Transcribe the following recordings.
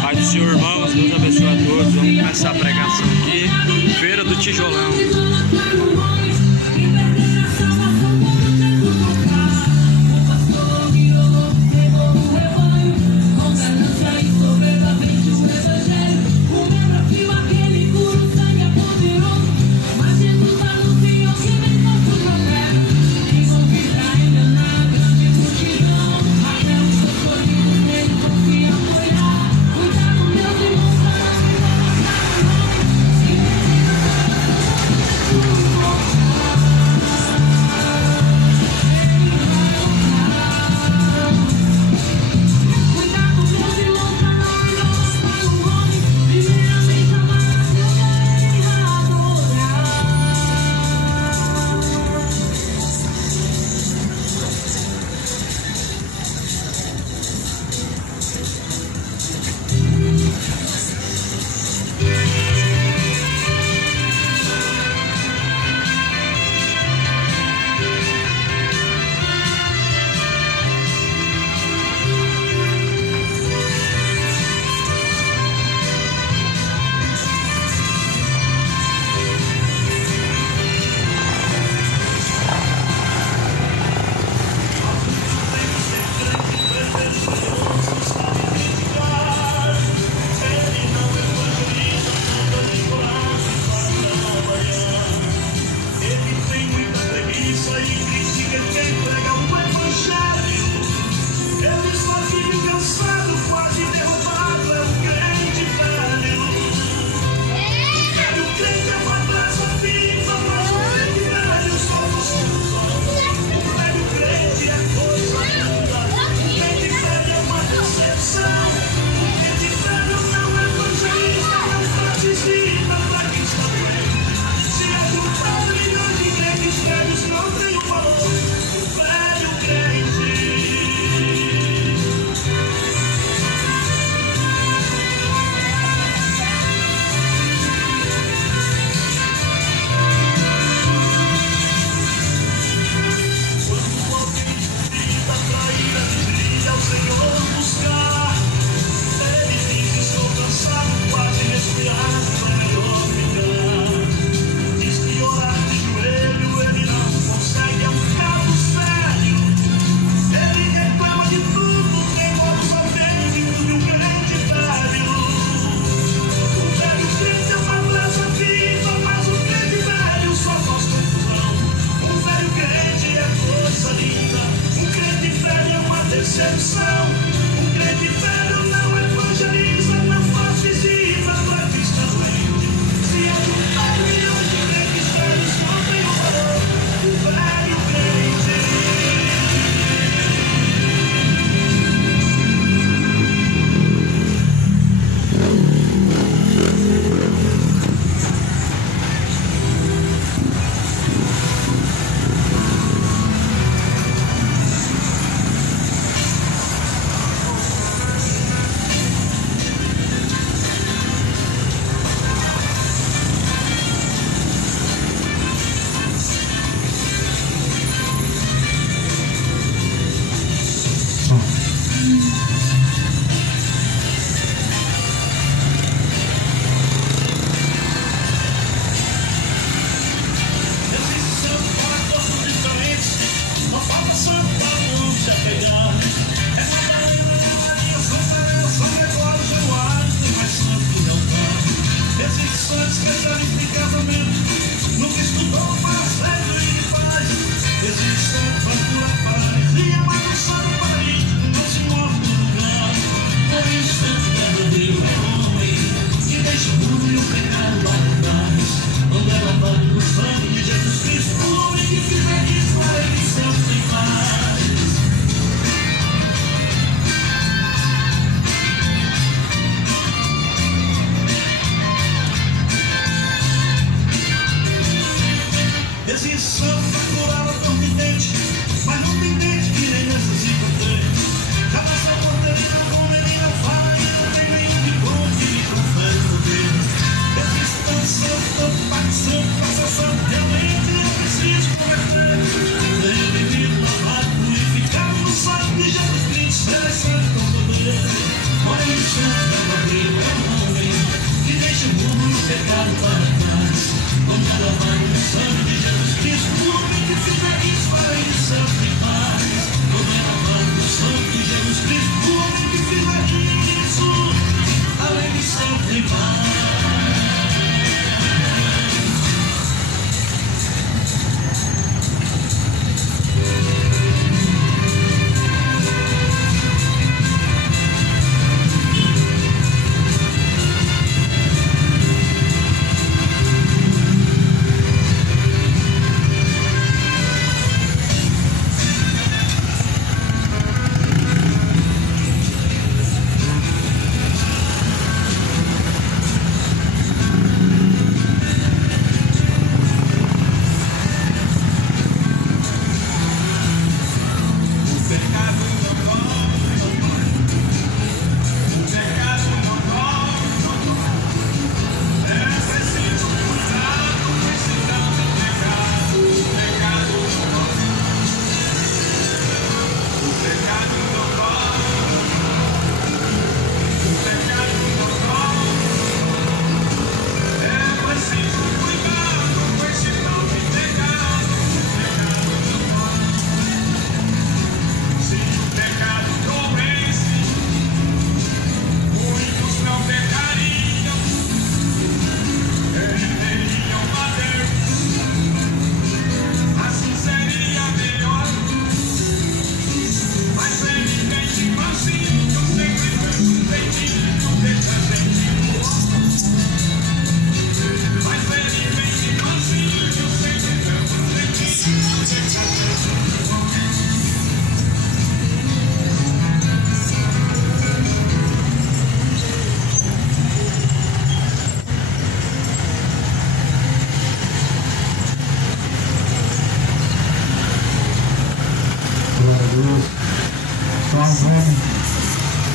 Pai do Senhor, irmãos, Deus abençoe a todos. Vamos começar a pregação aqui. Feira do Tijolão.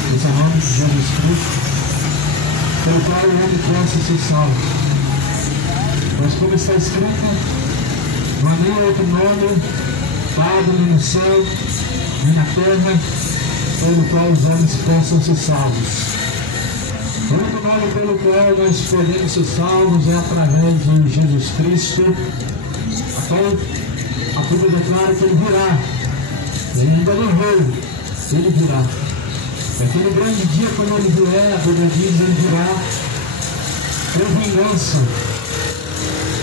Esse é o nome de Jesus Cristo, pelo qual o homem possa ser salvo. Mas como está escrito, não há nem outro nome dado nem no céu, nem na terra, pelo qual os homens possam ser salvos. O único nome pelo qual nós podemos ser salvos é através de Jesus Cristo, a qual a Bíblia declara que ele virá. Ele ainda não veio, ele virá. Naquele grande dia, quando ele vier, a Bíblia diz, ele virá com vingança.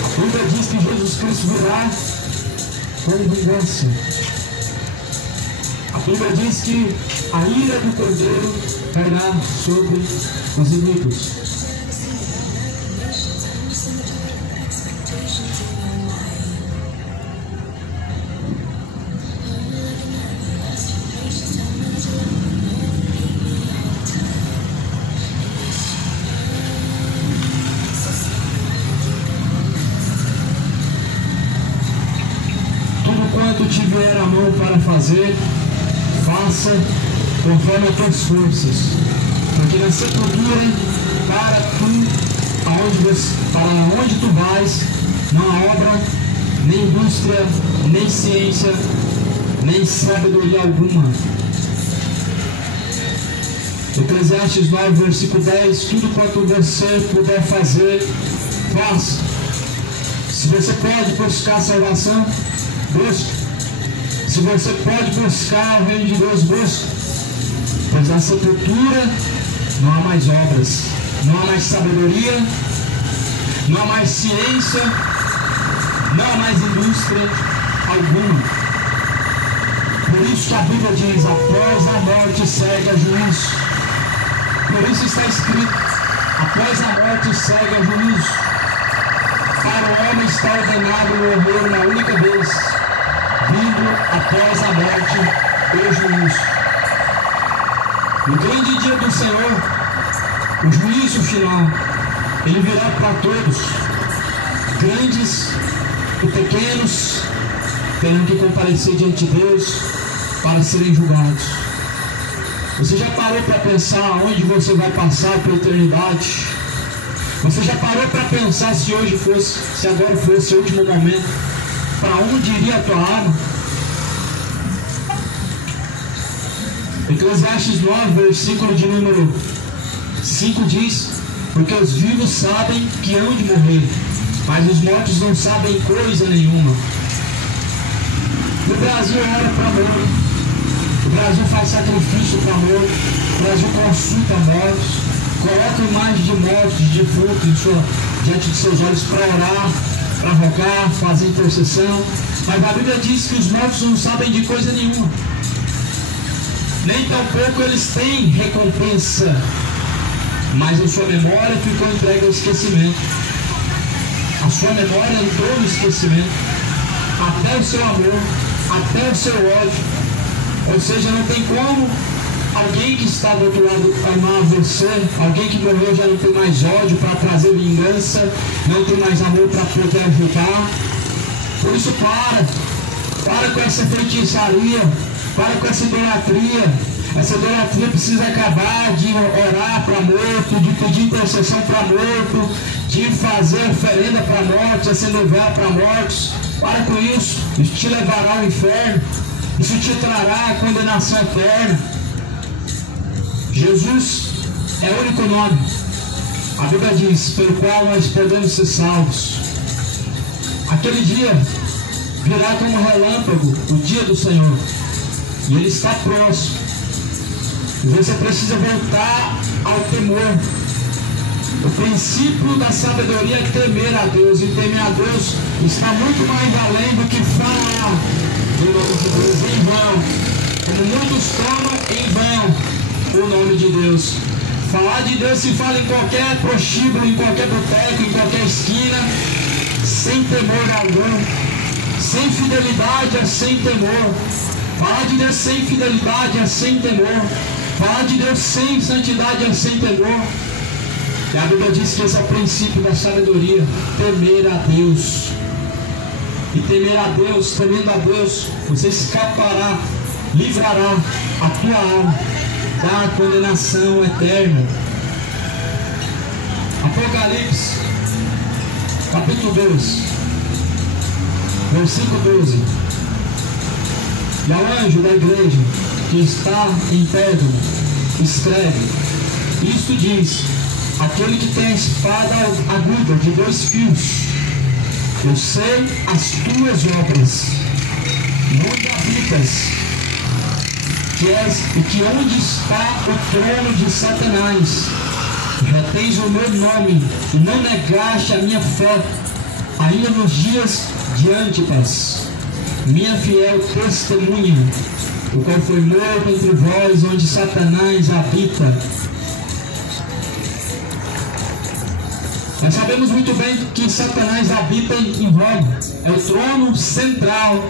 A Bíblia diz que Jesus Cristo virá com vingança. A Bíblia diz que a ira do Cordeiro cairá sobre os inimigos. Quanto tiver a mão para fazer, faça conforme as tuas forças, porque na sepultura, para onde tu vais, não há obra, nem indústria, nem ciência, nem sabedoria alguma. Eclesiastes 9, versículo 10, tudo quanto você puder fazer, faça. Se você pode buscar a salvação, busque. Se você pode buscar o reino de Deus, busque. Pois na sepultura não há mais obras, não há mais sabedoria, não há mais ciência, não há mais indústria alguma. Por isso que a Bíblia diz, após a morte segue a juízo. Por isso está escrito, após a morte segue a juízo. Para o homem está ordenado morrer uma única vez, vindo após a morte o juízo. No grande dia do Senhor, o juízo final, ele virá para todos, grandes e pequenos, terão que comparecer diante de Deus para serem julgados. Você já parou para pensar onde você vai passar pela eternidade? Você já parou para pensar se agora fosse o último momento, para onde iria a tua alma? Eclesiastes 9, versículo de número 5 diz: porque os vivos sabem que hão de morrer, mas os mortos não sabem coisa nenhuma. O Brasil ora para morto, o Brasil faz sacrifício para morto, o Brasil consulta mortos, coloca imagens de mortos, de defuntos diante de seus olhos para orar, para rogar, fazer intercessão. Mas a Bíblia diz que os mortos não sabem de coisa nenhuma, nem tampouco eles têm recompensa, mas a sua memória ficou entregue ao esquecimento. A sua memória entrou no esquecimento, até o seu amor, até o seu ódio. Ou seja, não tem como alguém que está do outro lado amar você, alguém que morreu já não tem mais ódio para trazer vingança, não tem mais amor para poder ajudar. Por isso para com essa feitiçaria, para com essa idolatria. Essa idolatria precisa acabar, de orar para morto, de pedir intercessão para morto, de fazer oferenda para morte, acender vela para mortos. Para com isso, isso te levará ao inferno, isso te trará a condenação eterna. Jesus é o único nome, a Bíblia diz, pelo qual nós podemos ser salvos. Aquele dia virá como relâmpago, o dia do Senhor, e ele está próximo. Você precisa voltar ao temor. O princípio da sabedoria é temer a Deus, e temer a Deus está muito mais além do que falar do nome de Deus em vão, como muitos tomam em vão o nome de Deus. Falar de Deus se fala em qualquer prostíbulo, em qualquer boteco, em qualquer esquina, sem temor algum. Sem fidelidade é sem temor. Falar de Deus sem fidelidade é sem temor. Falar de Deus sem santidade é sem temor. E a Bíblia diz que esse é o princípio da sabedoria, temer a Deus. E temer a Deus, temendo a Deus, você escapará, livrará a tua alma da condenação eterna. Apocalipse, capítulo 2, versículo 12. E ao anjo da igreja que está em Pérgamo, escreve: isto diz aquele que tem a espada aguda de 2 fios: eu sei as tuas obras, onde habitas, e que onde está o trono de Satanás, retens o meu nome e não negaste a minha fé, ainda nos dias de Antipas, minha fiel testemunha, o qual foi morto entre vós, onde Satanás habita. Nós sabemos muito bem que Satanás habita em Roma, é o trono central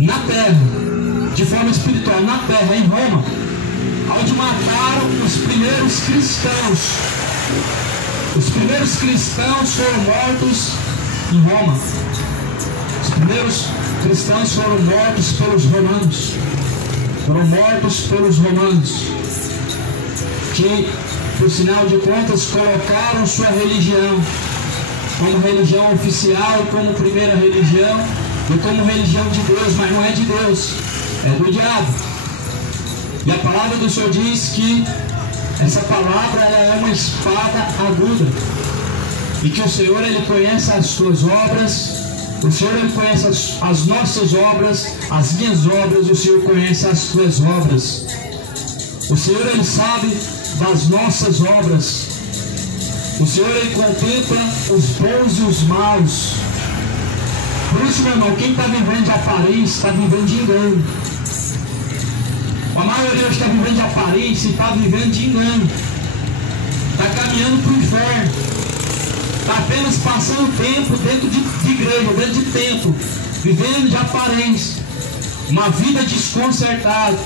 na terra, de forma espiritual, na terra, em Roma, onde mataram os primeiros cristãos. Os primeiros cristãos foram mortos em Roma. Os primeiros cristãos foram mortos pelos romanos. Foram mortos pelos romanos, que, por sinal de contas, colocaram sua religião como religião oficial, como primeira religião, e como religião de Deus, mas não é de Deus, é do diabo. E a palavra do Senhor diz que essa palavra ela é uma espada aguda, e que o Senhor ele conhece as tuas obras. O Senhor ele conhece as nossas obras, as minhas obras. O Senhor conhece as tuas obras. O Senhor ele sabe das nossas obras. O Senhor ele contempla os bons e os maus. Por isso, meu irmão, quem está vivendo de aparência está vivendo de engano. A maioria está vivendo de aparência e está vivendo de engano. Está caminhando para o inferno. Está apenas passando tempo dentro de igreja, dentro de templo, vivendo de aparência, uma vida desconcertada,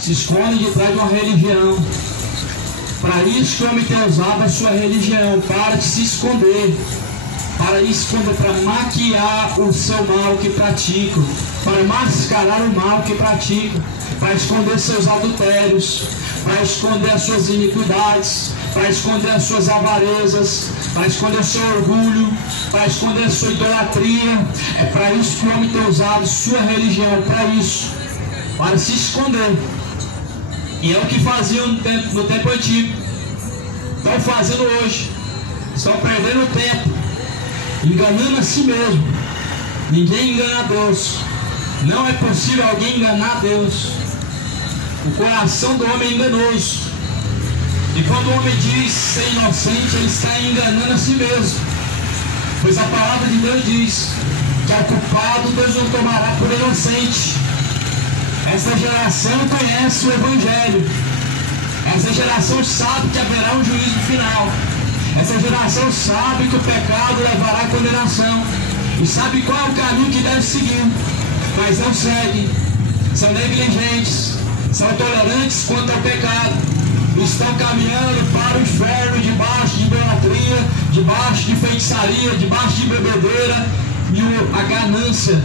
se esconde de trás de uma religião. Para isso que o homem tem usado a sua religião, para de se esconder, para maquiar o seu mal que pratica, para mascarar o mal que pratica, para esconder seus adultérios, para esconder as suas iniquidades, para esconder as suas avarezas, para esconder o seu orgulho, para esconder a sua idolatria. É para isso que o homem tem usado sua religião, para isso, para se esconder. E é o que faziam no tempo antigo. estão fazendo hoje. Estão perdendo tempo, enganando a si mesmo. Ninguém engana a Deus. Não é possível alguém enganar a Deus. O coração do homem é enganoso. E quando o homem diz ser inocente, ele está enganando a si mesmo. Pois a palavra de Deus diz que ao culpado Deus não tomará por inocente. Essa geração conhece o Evangelho. Essa geração sabe que haverá um juízo final. Essa geração sabe que o pecado levará à condenação. E sabe qual é o caminho que deve seguir. Mas não seguem. São negligentes. São tolerantes quanto ao pecado. Estão caminhando para o inferno debaixo de idolatria, debaixo de feitiçaria, debaixo de bebedeira e a ganância.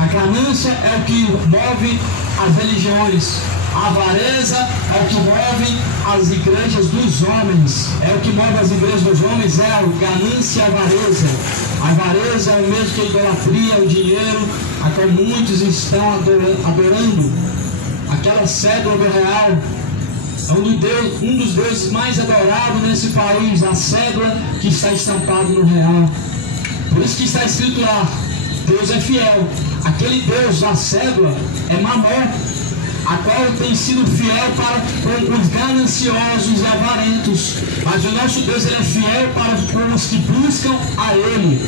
A ganância é o que move as religiões. A avareza é o que move as igrejas dos homens. É o que move as igrejas dos homens, é a ganância e a avareza. A avareza é o mesmo que a idolatria, o dinheiro, a qual muitos estão adorando. Aquela cédula do real é um dos deuses mais adorados nesse país, a cédula que está estampada no real. Por isso que está escrito lá, Deus é fiel. Aquele Deus da cédula é Mamon, a qual tem sido fiel para com os gananciosos e avarentos. Mas o nosso Deus, ele é fiel para com os que buscam a Ele.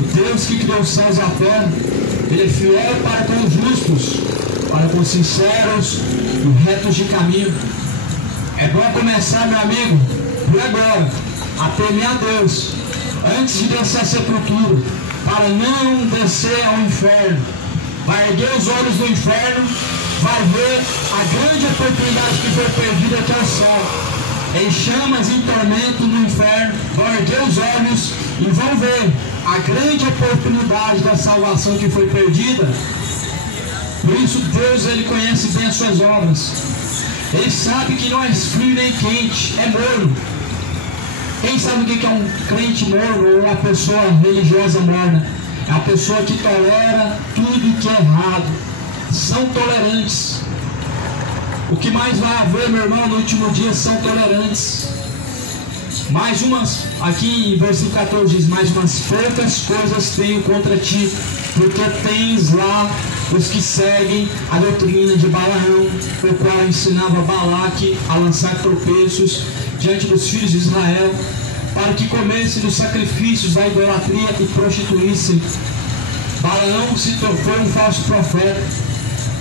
O Deus que criou os céus e a terra, ele é fiel para com os justos, para com os sinceros e retos de caminho. É bom começar, meu amigo, por agora, a temer a Deus, antes de descer a sepultura, para não descer ao inferno. Vai erguer os olhos do inferno, vai ver a grande oportunidade que foi perdida aqui ao céu. Em chamas e em tormento no inferno, vão erguer os olhos e vão ver a grande oportunidade da salvação que foi perdida. Por isso Deus, ele conhece bem as suas obras. Ele sabe que não é frio nem quente, é morno. Quem sabe o que é um crente morno ou uma pessoa religiosa morna? É a pessoa que tolera tudo que é errado. São tolerantes. O que mais vai haver, meu irmão, no último dia são tolerantes. Mais umas, aqui em versículo 14 diz, mais umas poucas coisas tenho contra ti, porque tens lá os que seguem a doutrina de Balaão, o qual ensinava Balaque a lançar tropeços diante dos filhos de Israel, para que comessem dos sacrifícios da idolatria e prostituíssem. Balaão foi um falso profeta.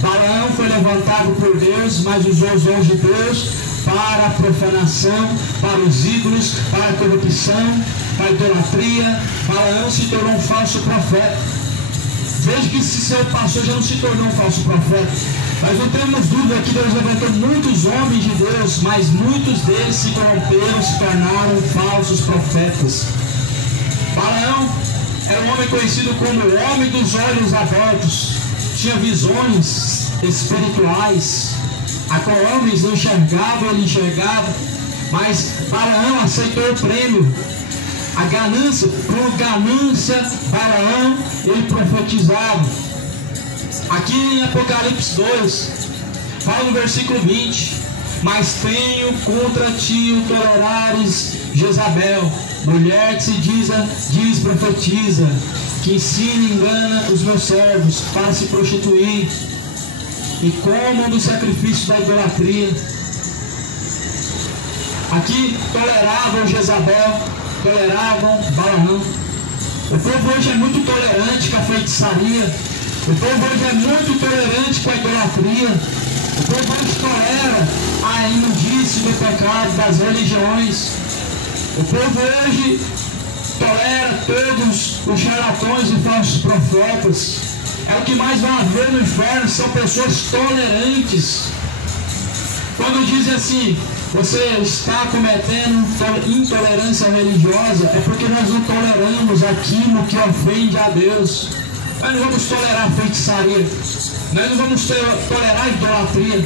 Balaão foi levantado por Deus, mas usou os dons de Deus para a profanação, para os ídolos, para a corrupção, para a idolatria. Balaão se tornou um falso profeta. Veja que se seu pastor já não se tornou um falso profeta. Mas não temos dúvida que Deus levantou muitos homens de Deus, mas muitos deles se corromperam, se tornaram falsos profetas. Balaão era um homem conhecido como o homem dos olhos abertos. Tinha visões espirituais, a qual homens não enxergavam, ele enxergava. Mas Balaão aceitou o prêmio. A ganância, por ganância, Balaão, ele profetizava. Aqui em Apocalipse 2, fala no versículo 20: mas tenho contra ti o tolerares Jezabel, mulher que se diz profetiza, que ensina e engana os meus servos para se prostituir e comam do sacrifício da idolatria. Aqui toleravam Jezabel, toleravam Balaão. O povo hoje é muito tolerante com a feitiçaria. O povo hoje é muito tolerante com a idolatria. O povo hoje tolera a imundície do pecado das religiões. O povo hoje tolera todos os charlatões e falsos profetas. É o que mais vai haver no inferno, são pessoas tolerantes. Quando dizem assim, você está cometendo intolerância religiosa, é porque nós não toleramos aquilo que ofende a Deus. Nós não vamos tolerar feitiçaria, nós não vamos tolerar idolatria,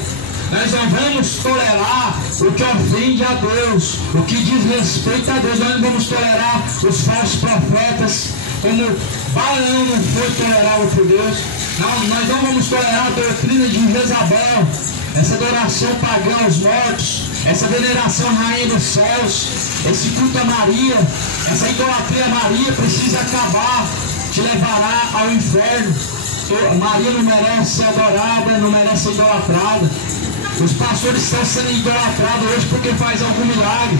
nós não vamos tolerar o que ofende a Deus, o que diz respeito a Deus. Nós não vamos tolerar os falsos profetas, como Balaão não foi tolerado por Deus. Não, nós não vamos tolerar a doutrina de Jezabel, essa adoração pagã aos mortos, essa veneração à Rainha dos Céus, esse culto a Maria, essa idolatria a Maria precisa acabar, te levará ao inferno. Maria não merece ser adorada, não merece ser idolatrada. Os pastores estão sendo idolatrados hoje porque faz algum milagre,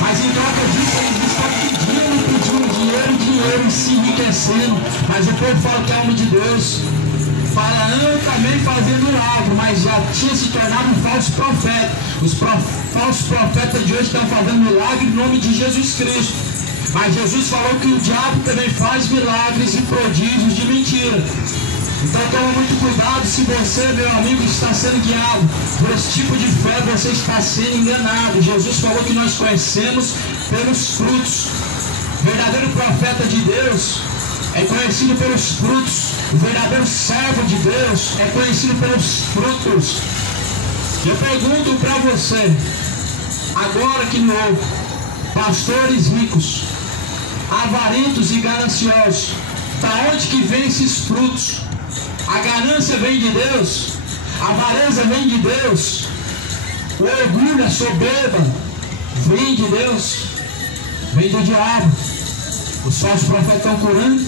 mas em troca disso eles estão pedindo dinheiro e se enriquecendo. Mas o povo fala que é homem de Deus. Balaão também fazia milagre, mas já tinha se tornado um falso profeta. Os falsos profetas de hoje estão fazendo milagre em nome de Jesus Cristo. Mas Jesus falou que o diabo também faz milagres e prodígios de mentira. Então toma muito cuidado se você, meu amigo, está sendo guiado por esse tipo de fé, você está sendo enganado. Jesus falou que nós conhecemos pelos frutos. O verdadeiro profeta de Deus é conhecido pelos frutos. O verdadeiro servo de Deus é conhecido pelos frutos. Eu pergunto para você, agora que novo, pastores ricos, avarentos e gananciosos, para onde que vem esses frutos? A ganância vem de Deus, a avareza vem de Deus, o orgulho, a soberba vem de Deus, vem do diabo. Os falsos profetas estão curando,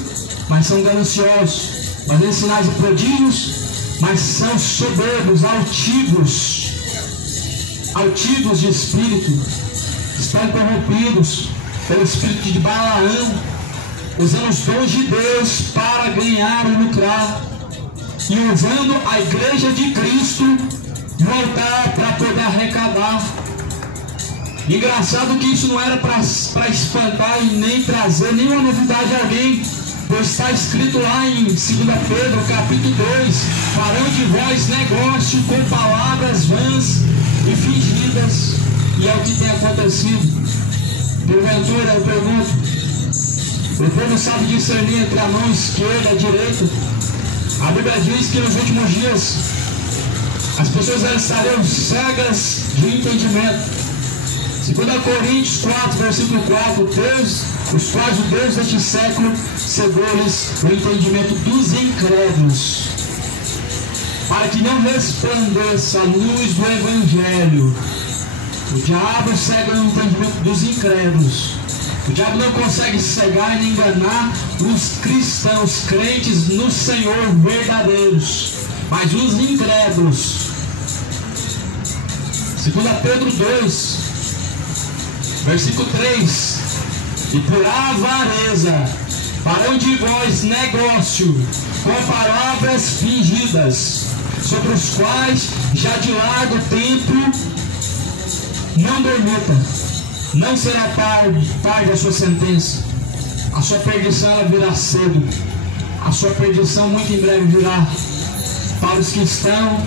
mas são gananciosos, fazendo sinais e prodígios, mas são soberbos, altivos de espírito, estão corrompidos pelo espírito de Balaão, usando os dons de Deus para ganhar e lucrar, e usando a igreja de Cristo no altar para poder arrecadar. Engraçado que isso não era para espantar e nem trazer nenhuma novidade a alguém, pois está escrito lá em 2 Pedro capítulo 2: farão de vós negócio com palavras vãs e fingidas, e é o que tem acontecido. Porventura, eu pergunto, o povo sabe discernir entre a mão esquerda e a direita? A Bíblia diz que nos últimos dias as pessoas estariam cegas de entendimento. 2 Coríntios 4, versículo 4: os quais o Deus deste século cegou-lhes o entendimento dos incrédulos, para que não resplandeça a luz do Evangelho. O diabo cega o entendimento dos incrédulos. O diabo não consegue cegar nem enganar os cristãos, crentes no Senhor verdadeiros, mas os incrédulos. 2 Pedro 2, versículo 3: e por avareza farão de vós negócio com palavras fingidas, sobre os quais já de largo tempo não dormita, não será tarde a sua sentença. A sua perdição ela virá cedo. A sua perdição muito em breve virá para os que estão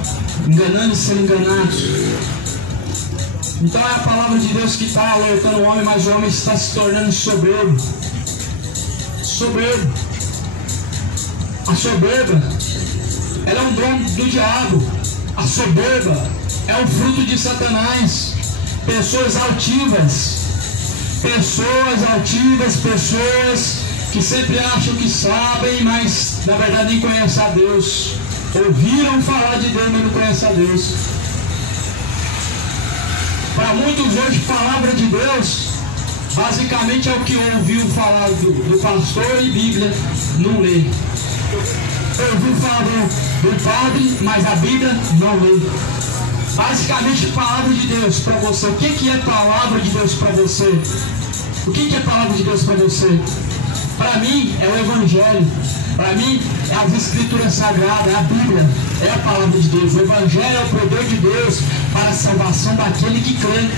enganando e sendo enganados. Então é a palavra de Deus que está alertando o homem, mas o homem está se tornando soberbo. Soberbo. A soberba, ela é um dom do diabo. A soberba é um fruto de Satanás. Pessoas altivas, pessoas que sempre acham que sabem, mas na verdade nem conhecem a Deus. Ouviram falar de Deus, mas não conhecem a Deus. Para muitos hoje, palavra de Deus basicamente é o que ouviu falar do pastor e Bíblia não lê. Ouviu falar do padre, mas a Bíblia não lê. Basicamente, palavra de Deus para você. O que é palavra de Deus para você? O que é palavra de Deus para você? Para mim, é o Evangelho. Para mim, é as Escrituras Sagradas, é a Bíblia, é a palavra de Deus. O Evangelho é o poder de Deus para a salvação daquele que crê.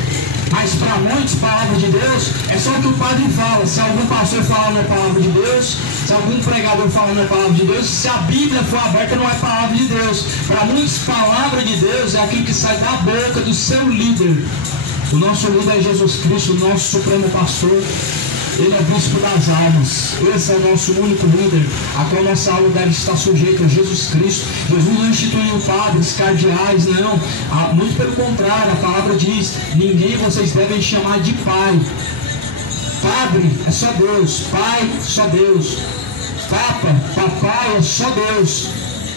Mas para muitos, palavra de Deus é só o que o padre fala. Se algum pastor falar não é palavra de Deus, se algum pregador falar não é palavra de Deus, se a Bíblia for aberta não é palavra de Deus. Para muitos, palavra de Deus é aquilo que sai da boca do seu líder. O nosso líder é Jesus Cristo, o nosso supremo pastor. Ele é bispo das almas. Esse é o nosso único líder, a qual nossa alma deve estar sujeita a Jesus Cristo. Jesus não instituiu padres, cardeais, não. Muito pelo contrário, a palavra diz: ninguém vocês devem chamar de pai. Padre é só Deus, pai só Deus, papa, papai é só Deus.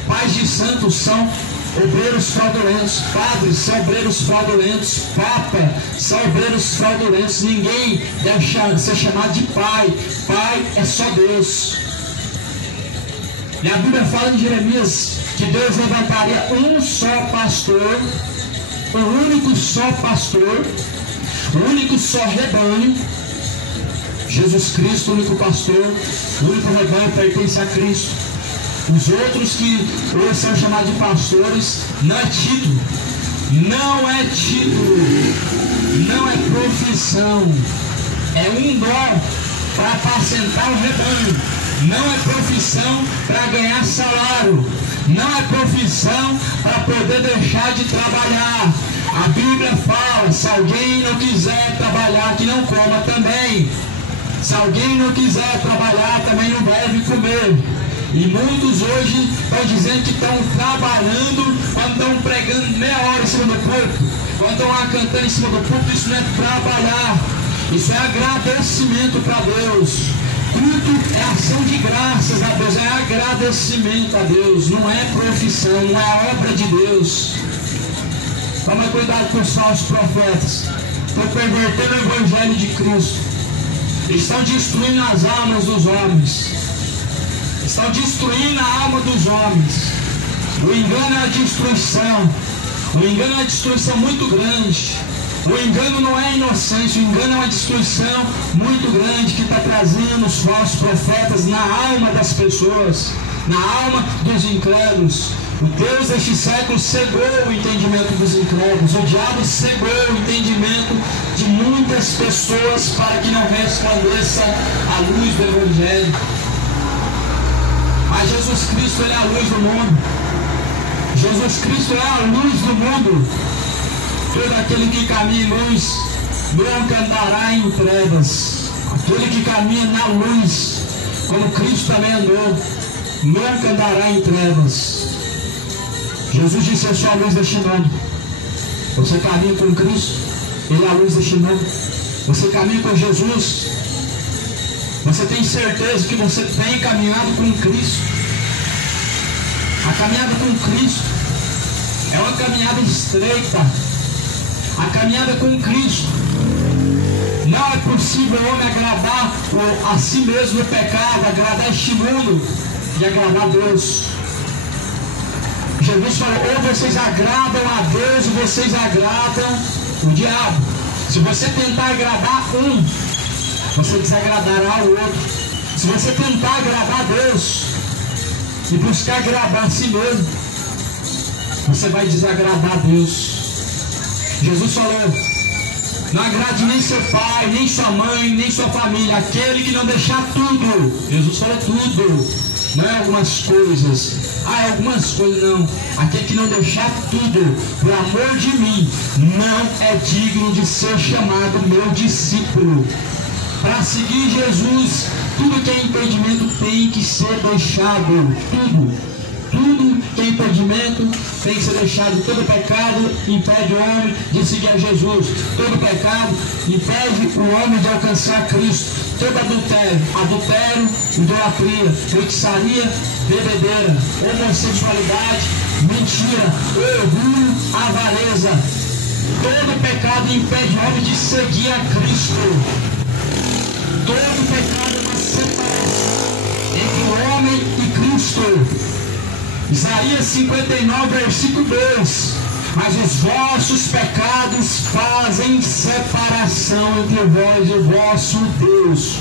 Pais de santos são obreiros fraudulentos, padres são obreiros fraudulentos, papa são obreiros fraudulentos. Ninguém deve ser chamado de pai. Pai é só Deus. E a Bíblia fala em Jeremias que Deus levantaria um só pastor, um único só pastor, um único só rebanho. Jesus Cristo, o único pastor, o único rebanho pertence a Cristo. Os outros que hoje são chamados de pastores, não é título, não é título, não é profissão, é um dom para apacentar o rebanho, não é profissão para ganhar salário, não é profissão para poder deixar de trabalhar. A Bíblia fala, se alguém não quiser trabalhar, que não coma também. Se alguém não quiser trabalhar, também não deve comer. E muitos hoje estão dizendo que estão trabalhando quando estão pregando meia hora em cima do púlpito, quando estão lá cantando em cima do púlpito. Isso não é trabalhar, isso é agradecimento para Deus. Culto é ação de graças a Deus, é agradecimento a Deus, não é profissão, não é obra de Deus. Toma cuidado com os falsos profetas, estão pervertendo o Evangelho de Cristo. Estão destruindo as almas dos homens. Estão destruindo a alma dos homens. O engano é a destruição. O engano é uma destruição muito grande. O engano não é inocência. O engano é uma destruição muito grande que está trazendo os falsos profetas na alma das pessoas, na alma dos incrédulos. O Deus deste século cegou o entendimento dos incrédulos. O diabo cegou o entendimento de muitas pessoas para que não resplandeça a luz do Evangelho. Mas Jesus Cristo, Ele é a luz do mundo. Jesus Cristo é a luz do mundo. Todo aquele que caminha em luz nunca andará em trevas. Aquele que caminha na luz, como Cristo também andou, nunca andará em trevas. Jesus disse: eu sou a luz deste mundo. Você caminha com Cristo, Ele é a luz deste mundo. Você caminha com Jesus, você tem certeza que você tem caminhado com Cristo. A caminhada com Cristo é uma caminhada estreita. A caminhada com Cristo, não é possível o homem agradar a si mesmo no pecado, agradar este mundo e agradar a Deus. Jesus falou: ou vocês agradam a Deus ou vocês agradam o diabo. Se você tentar agradar um, você desagradará o outro. Se você tentar agradar a Deus e buscar agradar a si mesmo, você vai desagradar a Deus. Jesus falou: não agrade nem seu pai, nem sua mãe, nem sua família. Aquele que não deixar tudo. Jesus falou tudo, não é algumas coisas. Ah, é algumas coisas, não. Aquele que não deixar tudo por amor de mim não é digno de ser chamado meu discípulo. Para seguir Jesus, tudo que é impedimento tem que ser deixado. Tudo que é impedimento tem que ser deixado. Todo pecado impede o homem de seguir a Jesus. Todo pecado impede o homem de alcançar Cristo. Todo adultério, idolatria, feitiçaria, bebedeira, homossexualidade, mentira, orgulho, avareza. Todo pecado impede o homem de seguir a Cristo. Todo pecado é uma separação entre o homem e Cristo. Isaías 59, versículo 2: mas os vossos pecados fazem separação entre vós e o vosso Deus.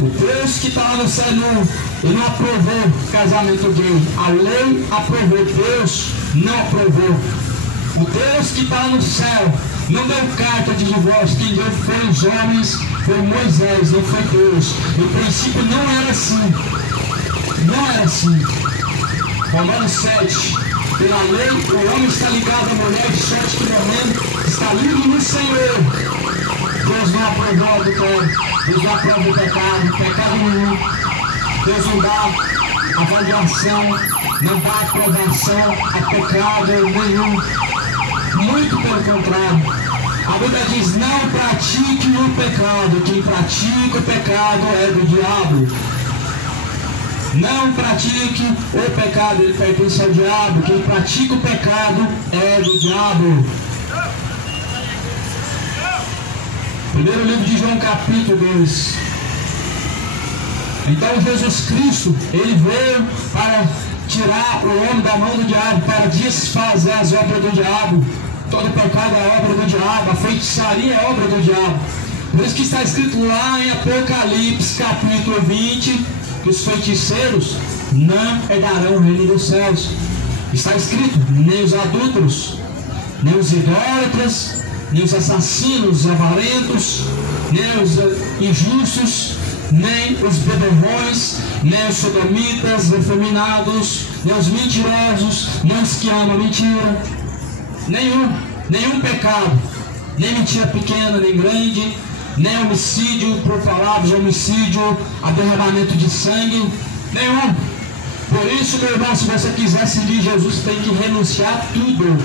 O Deus que está lá no céu, Ele não aprovou casamento gay. A lei aprovou, Deus não aprovou. O Deus que está lá no céu não deu carta de divórcio. Quem deu foi os homens, foi Moisés, não foi Deus. No princípio não era assim. Não era assim. Romanos 7. Pela lei, o homem está ligado à mulher de sorte que morrendo está livre no Senhor. Deus não aprovou o adultério. Deus não aprova o pecado nenhum. Deus não dá avaliação, não dá aprovação a pecado nenhum. Muito pelo contrário. A Bíblia diz: não pratique o pecado. Quem pratica o pecado é do diabo. Não pratique o pecado, ele pertence ao diabo. Quem pratica o pecado é do diabo. Primeiro livro de João, capítulo 2. Então Jesus Cristo, ele veio para tirar o homem da mão do diabo, para desfazer as obras do diabo. Todo pecado é obra do diabo, a feitiçaria é obra do diabo. Por isso que está escrito lá em Apocalipse, capítulo 20, que os feiticeiros não herdarão o reino dos céus. Está escrito, nem os adúlteros, nem os idólatras, nem os assassinos, os avarentos, nem os injustos, nem os beberrões, nem os sodomitas, efeminados, nem os mentirosos, nem os que amam a mentira. Nenhum pecado, nem mentira pequena, nem grande, nem homicídio por palavras, homicídio, derramamento de sangue, nenhum. Por isso, meu irmão, se você quiser seguir Jesus, tem que renunciar a tudo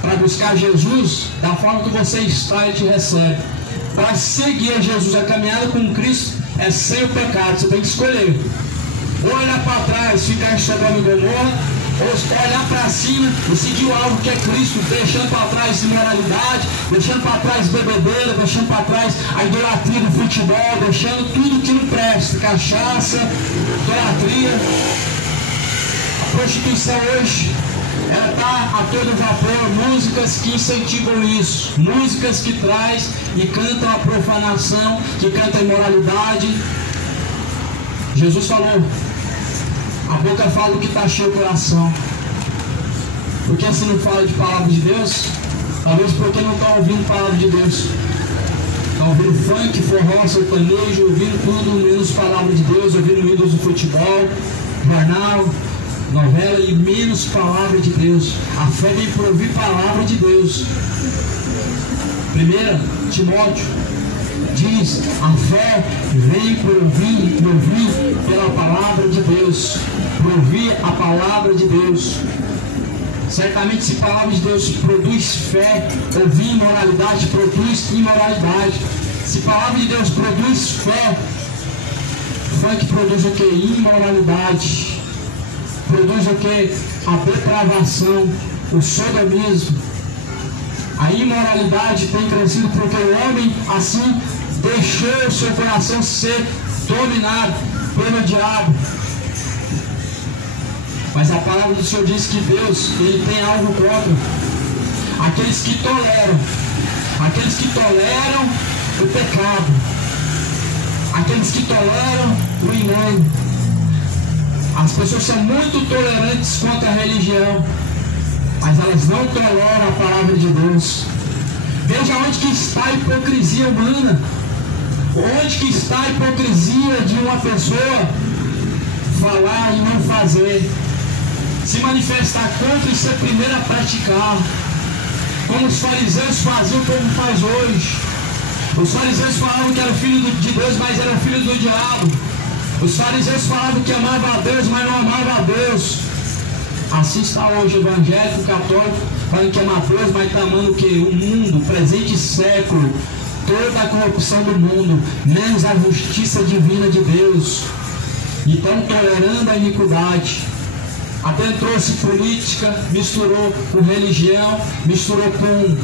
para buscar Jesus da forma que você está, ele te recebe. Para seguir Jesus, a caminhada com Cristo é sem o pecado. Você tem que escolher: ou olhar para trás, ficar em Sodoma e Gomorra, ou olhar para cima e seguir o alvo que é Cristo, deixando para trás imoralidade, deixando para trás bebedeira, deixando para trás a idolatria do futebol, deixando tudo que não presta, cachaça, idolatria. A prostituição hoje, ela está a todo vapor, músicas que incentivam isso, músicas que traz e cantam a profanação, que cantam a imoralidade. Jesus falou, a boca fala do que está cheio o coração. Por que você não fala de palavra de Deus? Talvez porque não está ouvindo palavra de Deus. Está ouvindo funk, forró, sertanejo, ouvindo tudo menos palavra de Deus, ouvindo ídolos do futebol, jornal, novela e menos palavra de Deus. A fé vem por ouvir palavra de Deus. 1 Timóteo diz, a fé vem por ouvir pela palavra de Deus, por ouvir a palavra de Deus. Certamente, se a palavra de Deus produz fé, ouvir imoralidade produz imoralidade. Se a palavra de Deus produz fé, funk produz o que? Imoralidade. Produz o que? A depravação, o sodomismo. A imoralidade tem crescido porque o homem assim deixou o seu coração ser dominado pelo diabo. Mas a palavra do Senhor diz que Deus, ele tem algo contra aqueles que toleram o pecado, aqueles que toleram o engano. As pessoas são muito tolerantes contra a religião, mas elas não toleram a palavra de Deus. Veja onde que está a hipocrisia humana. Onde que está a hipocrisia de uma pessoa falar e não fazer, se manifestar contra e ser primeiro a praticar, como os fariseus faziam, como faz hoje. Os fariseus falavam que era filho de Deus, mas eram filhos do diabo. Os fariseus falavam que amavam a Deus, mas não amavam a Deus. Assim está hoje o evangélico católico, falando que ama a Deus, mas está amando o que? O mundo, o presente século, toda a corrupção do mundo, menos a justiça divina de Deus. E estão tolerando a iniquidade. Adentrou-se política, misturou com religião, misturou com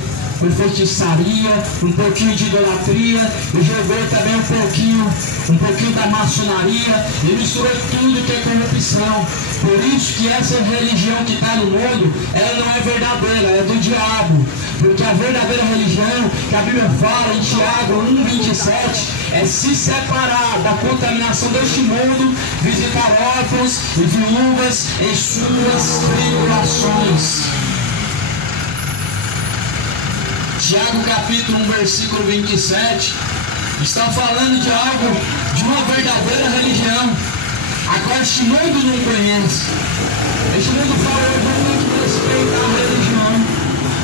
feitiçaria, um pouquinho de idolatria, e jogou também um pouquinho da maçonaria, e misturou tudo que é corrupção. Por isso que essa religião que está no mundo, ela não é verdadeira, é do diabo. Porque a verdadeira religião, que a Bíblia fala em Tiago 1,27, é se separar da contaminação deste mundo, visitar órfãos e viúvas em suas tribulações. Tiago capítulo 1, versículo 27, está falando de algo, de uma verdadeira religião, a qual este mundo não conhece. Este mundo fala,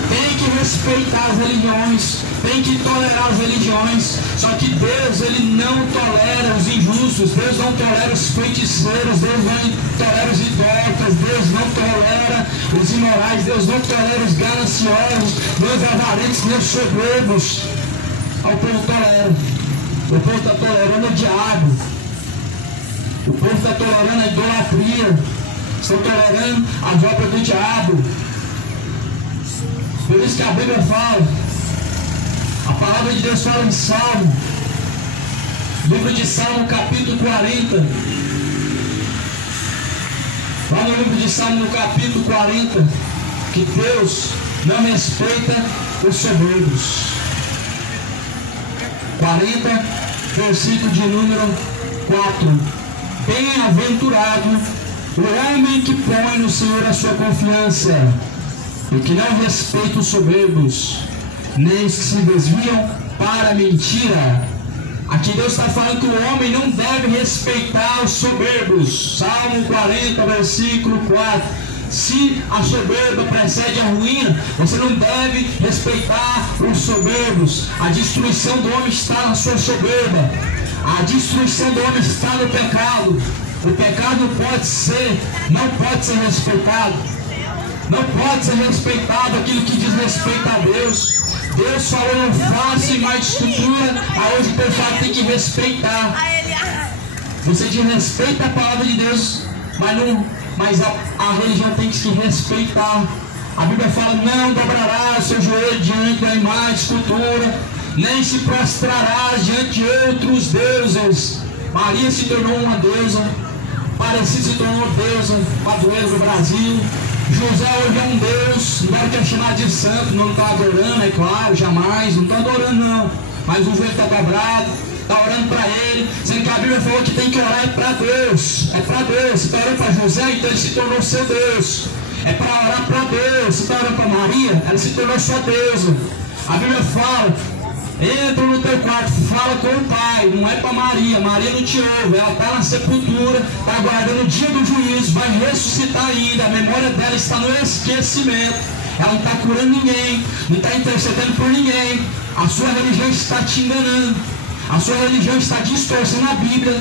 tem que respeitar as religiões, tem que tolerar as religiões, só que Deus, ele não tolera os injustos, Deus não tolera os feiticeiros, Deus não tolera os idólatras, Deus não tolera os imorais, Deus não tolera os gananciosos, nem os avarentos, nem os soberbos. O povo tolera, o povo está tolerando o diabo. O povo está tolerando a idolatria, estão tolerando as obras do diabo. Por isso que a Bíblia fala, a palavra de Deus fala em Salmo, livro de Salmo, capítulo 40. Lá no livro de Salmo, no capítulo 40, que Deus não respeita os soberbos. 40, versículo de número 4. Bem-aventurado o homem que põe no Senhor a sua confiança, e que não respeita os soberbos, nem os que se desviam para a mentira. Aqui Deus está falando que o homem não deve respeitar os soberbos. Salmo 40, versículo 4. Se a soberba precede a ruína, você não deve respeitar os soberbos. A destruição do homem está na sua soberba. A destruição do homem está no pecado. O pecado não pode ser respeitado. Não pode ser respeitado aquilo que diz respeito a Deus. Deus falou não faça mais escultura, aonde o povo fala que tem que respeitar. Você respeita a palavra de Deus, mas a religião tem que se respeitar. A Bíblia fala, não dobrará seu joelho diante da imagem de escultura, nem se prostrarás diante de outros deuses. Maria se tornou uma deusa, Aparecida se tornou deusa, padroeira do Brasil. José hoje é um Deus, não quer chamar de santo, não está adorando, é claro, jamais, não está adorando não, mas o joelho está dobrado, está orando para ele, sendo que a Bíblia falou que tem que orar para Deus, é para Deus. Se está orando para José, então ele se tornou seu Deus, é para orar para Deus. Se está orando para Maria, ela se tornou sua deusa. A Bíblia fala, entra no teu quarto, fala com o Pai. Não é para Maria, Maria não te ouve, ela está na sepultura, está aguardando o dia do juízo, vai ressuscitar ainda, a memória dela está no esquecimento, ela não está curando ninguém, não está intercedendo por ninguém. A sua religião está te enganando, a sua religião está distorcendo a Bíblia,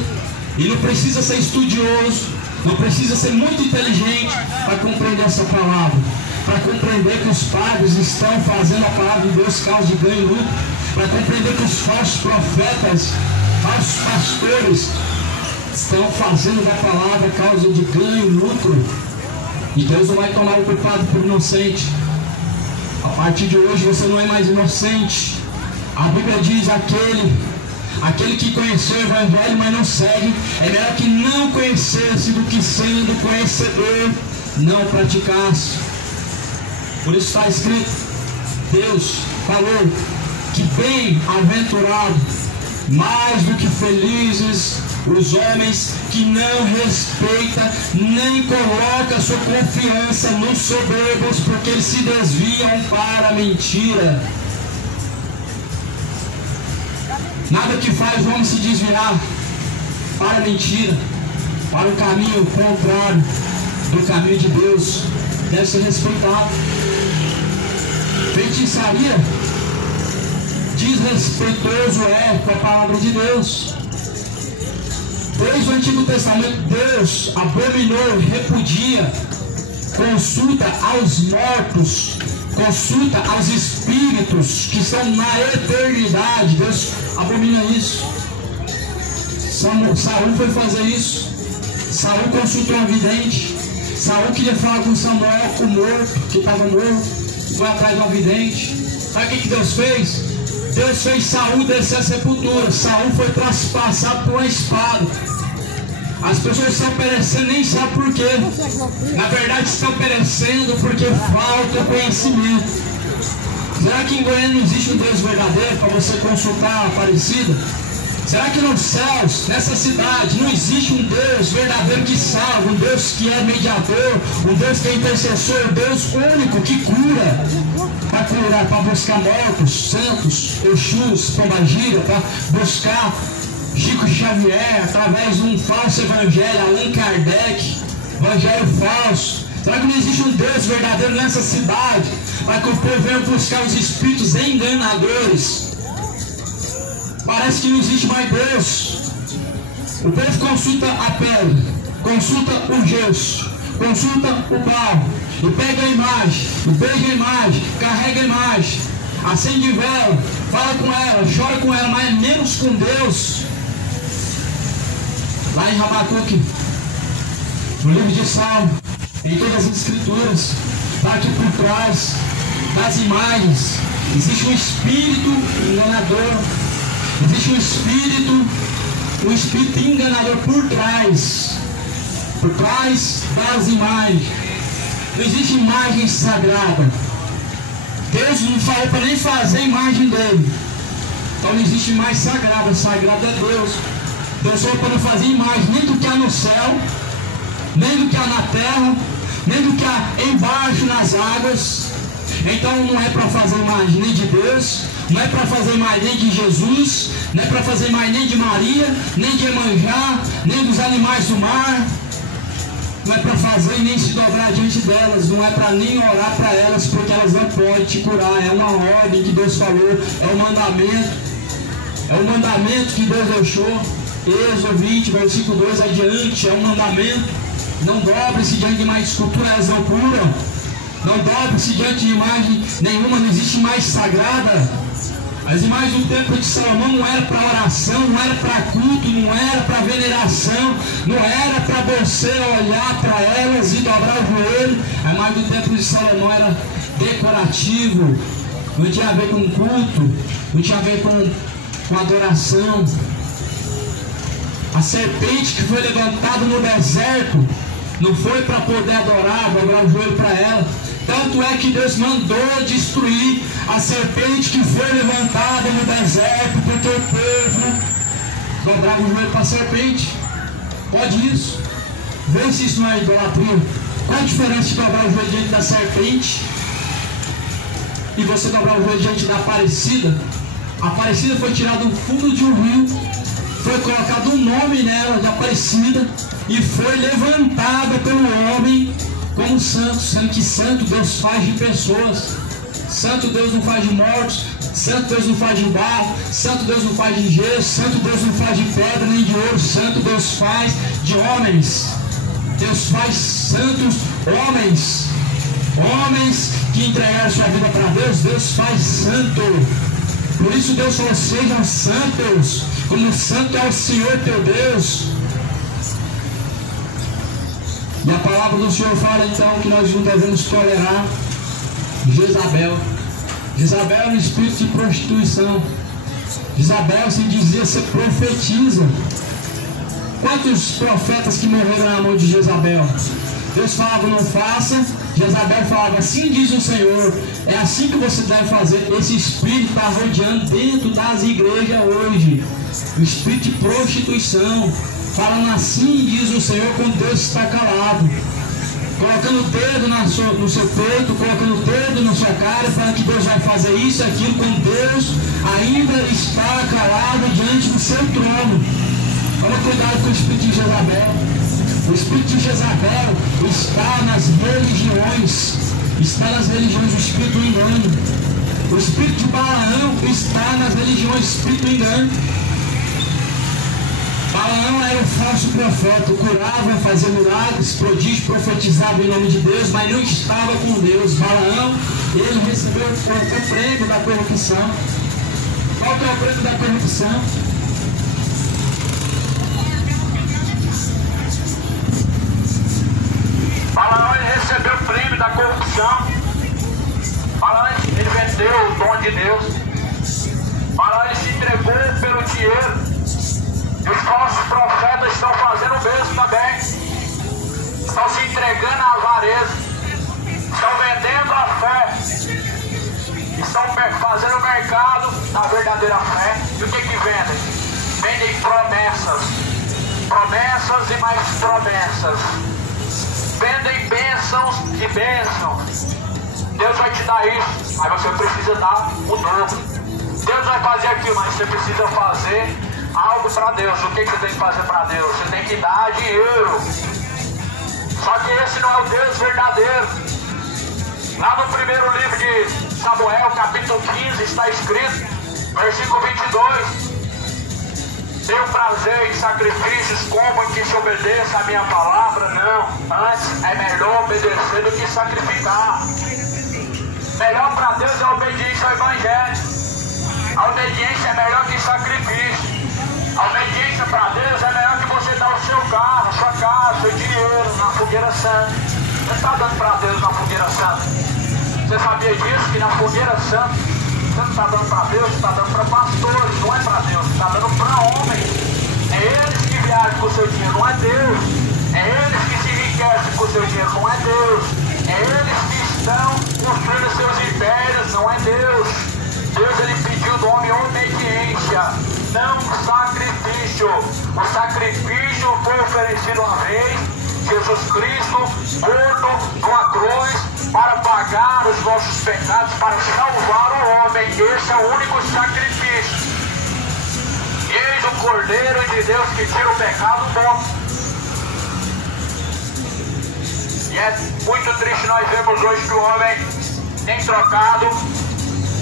e não precisa ser estudioso, não precisa ser muito inteligente para compreender essa palavra, para compreender que os padres estão fazendo a palavra de Deus causa de ganho e lucro, para compreender que os falsos profetas, falsos pastores estão fazendo da palavra causa de ganho e lucro, e Deus não vai tomar o culpado por inocente. A partir de hoje você não é mais inocente. A Bíblia diz, aquele que conheceu o Evangelho, mas não segue, é melhor que não conhecesse do que sendo conhecedor, não praticasse. Por isso está escrito, Deus falou que bem-aventurado, mais do que felizes, os homens que não respeitam, nem colocam sua confiança nos soberbos, porque eles se desviam para a mentira. Nada que faz o homem se desviar para a mentira, para o caminho contrário do caminho de Deus, deve ser respeitado. Feitiçaria, desrespeitoso é com a palavra de Deus. Desde o Antigo Testamento, Deus abominou, repudia, consulta aos mortos, consulta aos espíritos que estão na eternidade. Deus abomina isso. Saul foi fazer isso. Saul consultou um vidente. Saul queria falar com Samuel, o morto, que estava morto, foi atrás de um vidente. Sabe o que Deus fez? Deus fez Saul descer a sepultura. Saul foi traspassado por uma espada. As pessoas estão perecendo, nem sabem por quê. Na verdade estão perecendo porque falta conhecimento. Será que em Goiânia não existe um Deus verdadeiro para você consultar a Aparecida? Será que nos céus, nessa cidade, não existe um Deus verdadeiro que salva, um Deus que é mediador, um Deus que é intercessor, um Deus único que cura? Para curar, para buscar mortos, santos, Exus, Pombagira, para buscar Chico Xavier, através de um falso evangelho, Allan Kardec, evangelho falso. Será que não existe um Deus verdadeiro nessa cidade, para que o povo venha buscar os espíritos enganadores? Parece que não existe mais Deus. O povo consulta a pedra, consulta o gesso, consulta o barro, e pega a imagem, e beija a imagem, carrega a imagem, acende vela, fala com ela, chora com ela, mas menos com Deus. lá em Habacuque, no livro de Salmo, em todas as escrituras, está aqui por trás das imagens, existe um espírito enganador, existe um espírito enganador por trás das imagens. Não existe imagem sagrada. Deus não falou para nem fazer a imagem dele. Então não existe imagem sagrada. Sagrado é Deus. Deus falou para não fazer imagem nem do que há no céu, nem do que há na terra, nem do que há embaixo nas águas. Então não é para fazer imagem nem de Deus, não é para fazer imagem nem de Jesus, não é para fazer imagem nem de Maria, nem de Iemanjá, nem dos animais do mar. Não é para fazer e nem se dobrar diante delas, não é para nem orar para elas, porque elas não podem te curar. É uma ordem que Deus falou, é um mandamento que Deus deixou. Êxodo 20, versículo 2 adiante, é um mandamento. Não dobre-se diante de mais escultura, elas não curam. Não dobre-se diante de imagem nenhuma, não existe imagem sagrada. As imagens do templo de Salomão não era para oração, não era para culto, não era para veneração, não era para você olhar para elas e dobrar o joelho. A imagem do templo de Salomão era decorativo, não tinha a ver com culto, não tinha a ver com adoração. A serpente que foi levantada no deserto não foi para poder adorar, dobrar o joelho para ela. Tanto é que Deus mandou destruir a serpente que foi levantada no deserto, porque o povo dobrava o joelho para a serpente. Pode isso? Vê se isso não é idolatria. Qual a diferença de dobrar o joelho diante da serpente e você dobrar o joelho diante da Aparecida? A Aparecida foi tirada do fundo de um rio, foi colocado um nome nela de Aparecida e foi levantada pelo homem como santo, sendo que santo Deus faz de pessoas. Santo Deus não faz de mortos, santo Deus não faz de barro, santo Deus não faz de gesso, santo Deus não faz de pedra nem de ouro, santo Deus faz de homens. Deus faz santos homens, homens que entregaram sua vida para Deus. Deus faz santo. Por isso Deus falou: sejam santos, como santo é o Senhor teu Deus. E a palavra do Senhor fala então que nós não devemos tolerar Jezabel. Jezabel é um espírito de prostituição. Jezabel se dizia ser profetiza. Quantos profetas que morreram na mão de Jezabel? Deus falava: não faça. Jezabel falava: assim diz o Senhor. É assim que você deve fazer. Esse espírito está rodeando dentro das igrejas hoje. O espírito de prostituição, falando assim diz o Senhor, quando Deus está calado, colocando o dedo no seu peito, colocando o dedo na sua cara, falando que Deus vai fazer isso e aquilo, quando Deus ainda está calado diante do seu trono. Toma cuidado com o espírito de Jezabel. O espírito de Jezabel está nas religiões, o espírito do engano. O espírito de Balaão está nas religiões, o espírito do engano. Balaão era um falso profeta, curava, fazia milagres, prodígios, profetizava em nome de Deus, mas não estava com Deus. Balaão, ele recebeu o prêmio da corrupção. Qual que é o prêmio da corrupção? Balaão, ele recebeu o prêmio da corrupção. Balaão, ele vendeu o dom de Deus. Balaão, ele se entregou pelo dinheiro. E os falsos profetas estão fazendo o mesmo também. Estão se entregando à avareza. Estão vendendo a fé. Estão fazendo o mercado da verdadeira fé. E o que vendem? Vendem promessas. Promessas e mais promessas. Vendem bênçãos e bênçãos. Deus vai te dar isso, mas você precisa dar o dobro. Deus vai fazer aquilo, mas você precisa fazer algo para Deus. O que você tem que fazer para Deus? Você tem que dar dinheiro. Só que esse não é o Deus verdadeiro. Lá no primeiro livro de Samuel, capítulo 15, está escrito, versículo 22: tenho prazer em sacrifícios, como que se obedeça a minha palavra. Não, antes é melhor obedecer do que sacrificar. Melhor para Deus é a obediência ao Evangelho. A obediência é melhor que sacrifício. A obediência para Deus é melhor que você dar o santo. Você está dando para Deus na fogueira santa? Você sabia disso? Que na fogueira santa você não está dando para Deus, você está dando para pastores, não é para Deus, você está dando para homens. É eles que viajam com o seu dinheiro, não é Deus. É eles que se enriquecem com o seu dinheiro, não é Deus. É eles que estão construindo seus impérios, não é Deus. Deus, ele pediu do homem obediência, não sacrifício. O sacrifício foi oferecido uma vez, Jesus Cristo, morto numa cruz, para pagar os nossos pecados, para salvar o homem. Esse é o único sacrifício. Eis o Cordeiro de Deus que tira o pecado do mundo. E é muito triste nós vemos hoje que o homem tem trocado,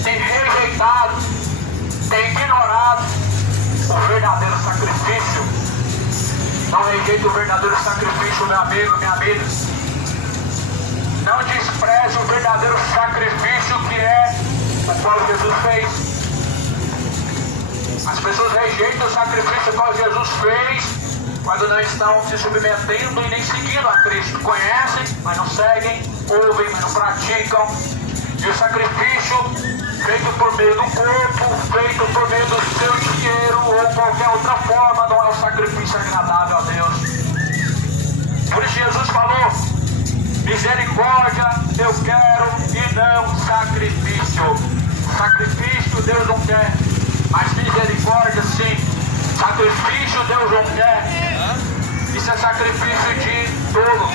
tem rejeitado, tem ignorado o verdadeiro sacrifício. Não rejeite o verdadeiro sacrifício, meu amigo, minha amiga. Não despreze o verdadeiro sacrifício que é o qual Jesus fez. As pessoas rejeitam o sacrifício que Jesus fez quando não estão se submetendo e nem seguindo a Cristo. Conhecem, mas não seguem, ouvem, mas não praticam. E o sacrifício feito por meio do corpo, feito por meio do seu dinheiro ou qualquer outra forma, não é um sacrifício agradável a Deus. Por isso Jesus falou: misericórdia eu quero e não sacrifício. Sacrifício Deus não quer, mas misericórdia sim. Sacrifício Deus não quer. Isso é sacrifício de tolo.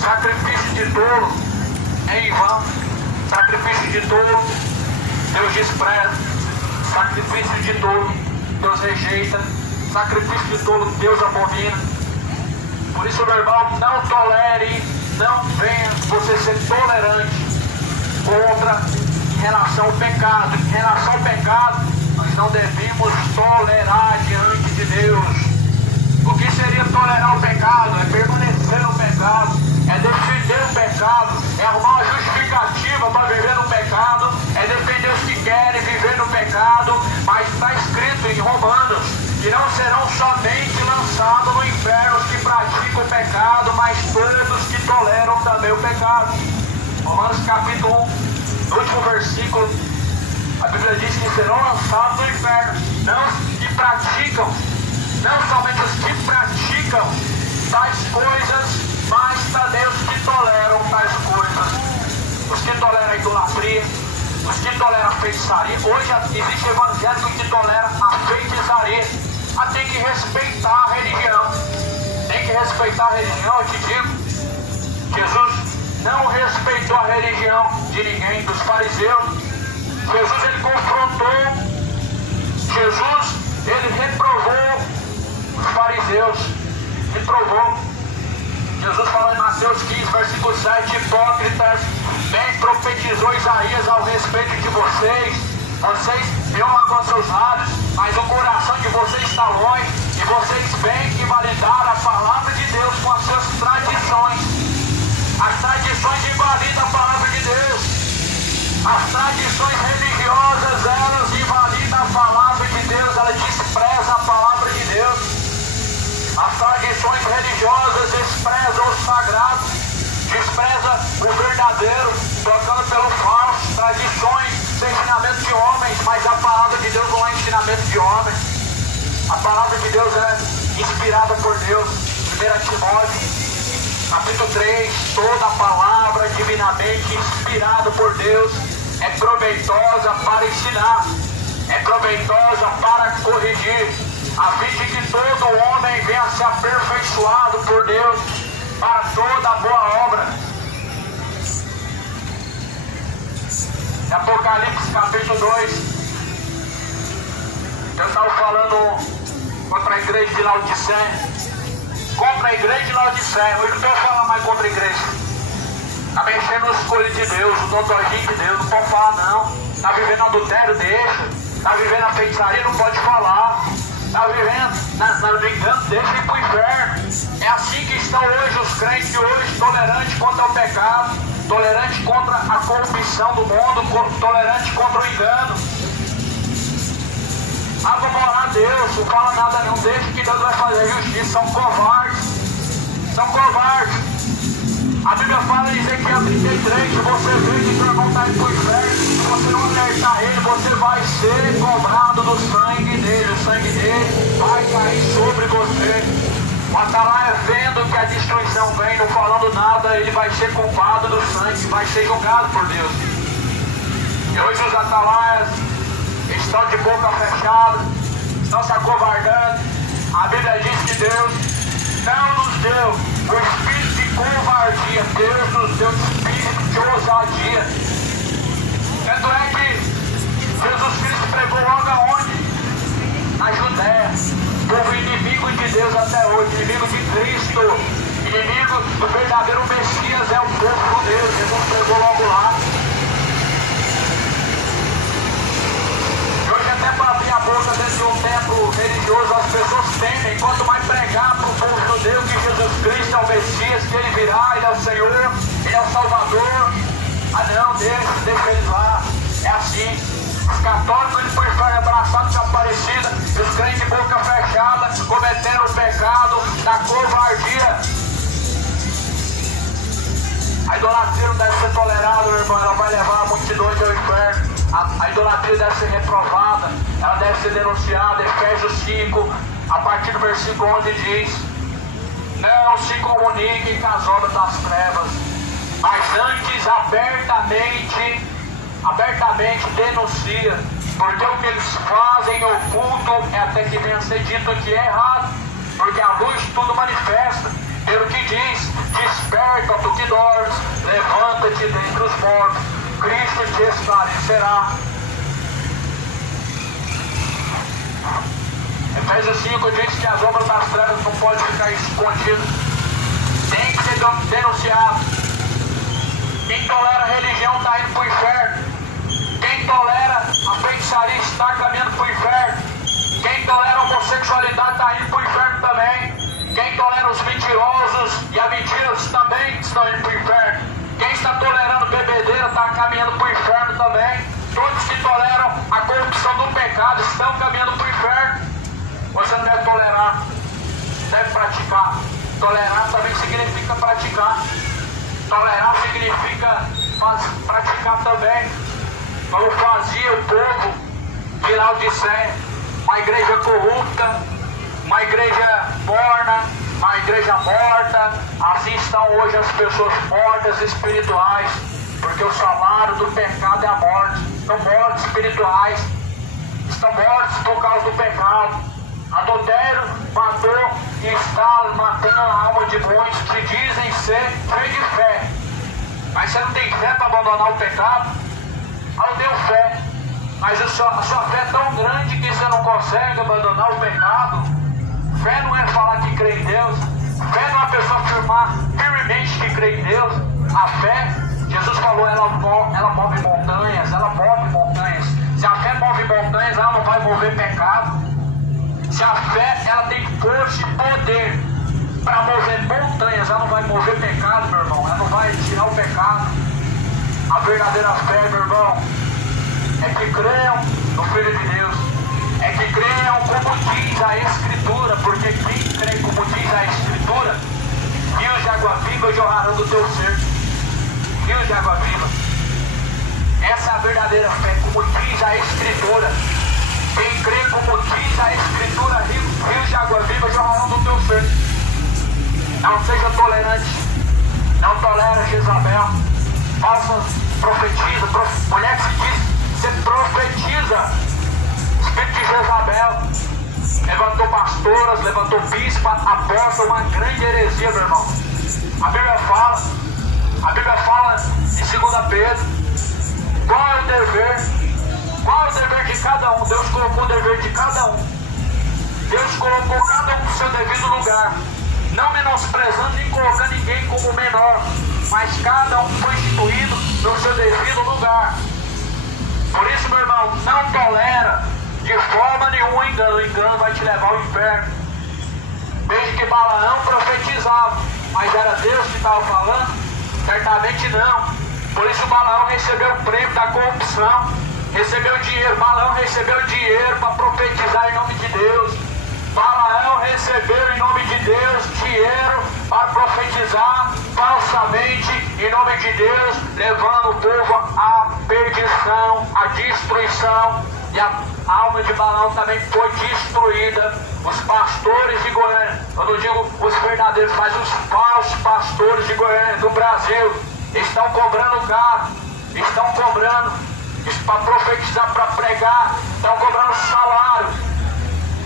Sacrifício de tolo é em vão. Sacrifício de tolo Deus despreza. Sacrifício de tolo Deus rejeita. Sacrifício de tolo Deus abomina. Por isso, meu irmão, não tolere, não venha você ser tolerante contra em relação ao pecado. Em relação ao pecado, nós não devemos tolerar diante de Deus. O que seria tolerar o pecado? É permanecer no pecado, é defender o pecado, é arrumar uma justificativa para viver no pecado, é defender os que querem viver no pecado. Mas está escrito em Romanos que não serão somente lançados no inferno os que praticam o pecado, mas todos que toleram também o pecado. Romanos capítulo 1, no último versículo, a Bíblia diz que serão lançados no inferno, não os que praticam, não somente os que praticam tais coisas, mas também os que toleram tais coisas. Os que toleram a idolatria, os que toleram a feitiçaria. Hoje existe evangélico que tolera a feitiçaria. Tem que respeitar a religião. Tem que respeitar a religião, eu te digo. Jesus não respeitou a religião de ninguém, dos fariseus. Jesus, ele confrontou. Jesus, ele reprovou os fariseus. Reprovou. Jesus falou em Mateus 15, versículo 7, hipócritas, bem profetizou Isaías ao respeito de vocês. Vocês veem com seus lábios, mas o coração de vocês está longe, e vocês veem que validar a palavra de Deus com as suas tradições. As tradições invalidam a palavra de Deus. As tradições religiosas, elas invalidam a palavra de Deus, elas desprezam a palavra de Deus. As tradições religiosas desprezam o sagrado, desprezam o verdadeiro, trocando pelo falso. Tradições são ensinamentos de homens, mas a palavra de Deus não é ensinamento de homens. A palavra de Deus é inspirada por Deus. 1 Timóteo, capítulo 3, toda a palavra divinamente inspirada por Deus é proveitosa para ensinar, é proveitosa para corrigir, a fim de que todo homem venha a ser aperfeiçoado por Deus para toda boa obra. Em Apocalipse capítulo 2, eu estava falando contra a igreja de Laodiceia. Contra a igreja de Laodiceia. Hoje não quero falar mais contra a igreja. Está mexendo no escolho de Deus, no doutorzinho de Deus, não pode falar não. Está vivendo adultério, deixa. Está vivendo a feitiçaria, não pode falar. Está vivendo no engano, deixa ir para o inferno. É assim que estão hoje os crentes de hoje, tolerantes contra o pecado, tolerantes contra a corrupção do mundo, tolerantes contra o engano. Vamos orar a Deus, não fala nada não, deixa que Deus vai fazer justiça. São covardes, são covardes. A Bíblia fala em Ezequiel 33 que você vê que sua vontade para o inferno, se você não alertar ele, você vai ser cobrado do sangue dele. O sangue dele vai cair sobre você. O Atalaia, vendo que a destruição vem, não falando nada, ele vai ser culpado do sangue, vai ser julgado por Deus. E hoje os Atalaias estão de boca fechada, estão se acovardando. A Bíblia diz que Deus não nos deu o espírito de covardia, Deus nos deu o espírito de ousadia. Tanto é que Jesus Cristo pregou logo aonde? Na Judéia. Povo inimigo de Deus até hoje, inimigo de Cristo, inimigo do verdadeiro Messias é o povo de Deus. Jesus pregou logo lá. E hoje até para abrir a boca dentro de um templo religioso, as pessoas temem. Quanto mais pregar para o povo judeu que Jesus Cristo é o Messias, que ele virá, ele é o Senhor, ele é o Salvador. Ah não, deixa eles lá. É assim. Os católicos eles foram abraçados com a Aparecida, e os crentes de boca fechada cometeram o pecado da covardia. A idolatria não deve ser tolerada, meu irmão, ela vai levar multidões ao inferno. A idolatria deve ser reprovada, ela deve ser denunciada. Efésios 5, a partir do versículo 11 diz: não se comuniquem com as obras das trevas, mas antes abertamente denuncia, porque o que eles fazem em oculto é até que venha a ser dito que é errado, porque a luz tudo manifesta. Pelo que diz: desperta, tu que dormes, levanta-te dentre os mortos, Cristo te esclarecerá. Efésios 5 diz que as obras das trevas não podem ficar escondidas, tem que ser denunciado. Quem tolera a religião está indo para o inferno. Quem tolera a feitiçaria está caminhando para o inferno. Quem tolera a homossexualidade está indo para o inferno também. Quem tolera os mentirosos e a mentira também estão indo para o inferno. Quem está tolerando bebedeira está caminhando para o inferno também. Todos que toleram a corrupção do pecado estão caminhando para o inferno. Você não deve tolerar, deve praticar. Tolerar também significa praticar. Tolerar significa praticar também. Como fazia o povo de Laodiceia, uma igreja corrupta, uma igreja morna, uma igreja morta. Assim estão hoje as pessoas mortas espirituais, porque o salário do pecado é a morte. Estão mortos espirituais, estão mortos por causa do pecado. Adultério matou e está matando a alma de muitos que dizem ser cheios de fé. Mas você não tem fé para abandonar o pecado? Não deu fé. Mas a sua fé é tão grande que você não consegue abandonar o pecado. Fé não é falar que crê em Deus. Fé não é a pessoa afirmar firmemente que crê em Deus. A fé, Jesus falou, ela move montanhas, ela move montanhas. Se a fé move montanhas, ela não vai mover pecado. Se a fé, ela tem força e poder para mover montanhas, ela não vai mover pecado, meu irmão. Ela não vai tirar o pecado. A verdadeira fé, meu irmão, é que creiam no Filho de Deus. É que creiam como diz a Escritura, porque quem crê como diz a Escritura, rios de água viva jorrarão do teu ser. Rios de água viva. Essa é a verdadeira fé, como diz a Escritura. Quem crê como diz a Escritura, rios de água viva jorrarão do teu ser. Não seja tolerante. Não tolera Jezabel. Falsa profetiza. Mulher que se diz ser profetiza. Espírito de Jezabel. Levantou pastoras, levantou bispa, aposta uma grande heresia, meu irmão. A Bíblia fala em 2 Pedro, qual é o dever? Qual é o dever de cada um? Deus colocou o dever de cada um. Deus colocou cada um no seu devido lugar, não menosprezando nem colocando ninguém como menor, mas cada um foi instituído no seu devido lugar. Por isso, meu irmão, não tolera de forma nenhuma o engano. O engano vai te levar ao inferno. Desde que Balaão profetizava, mas era Deus que estava falando? Certamente não. Por isso Balaão recebeu o prêmio da corrupção, recebeu dinheiro. Balaão recebeu dinheiro para profetizar em nome de Deus. Balaão recebeu em nome de Deus dinheiro para profetizar falsamente em nome de Deus, levando o povo à perdição, à destruição. E a alma de Balaão também foi destruída. Os pastores de Goiânia, eu não digo os verdadeiros, mas os falsos pastores de Goiânia, do Brasil, estão cobrando caro, estão cobrando para profetizar, para pregar, estão cobrando salário.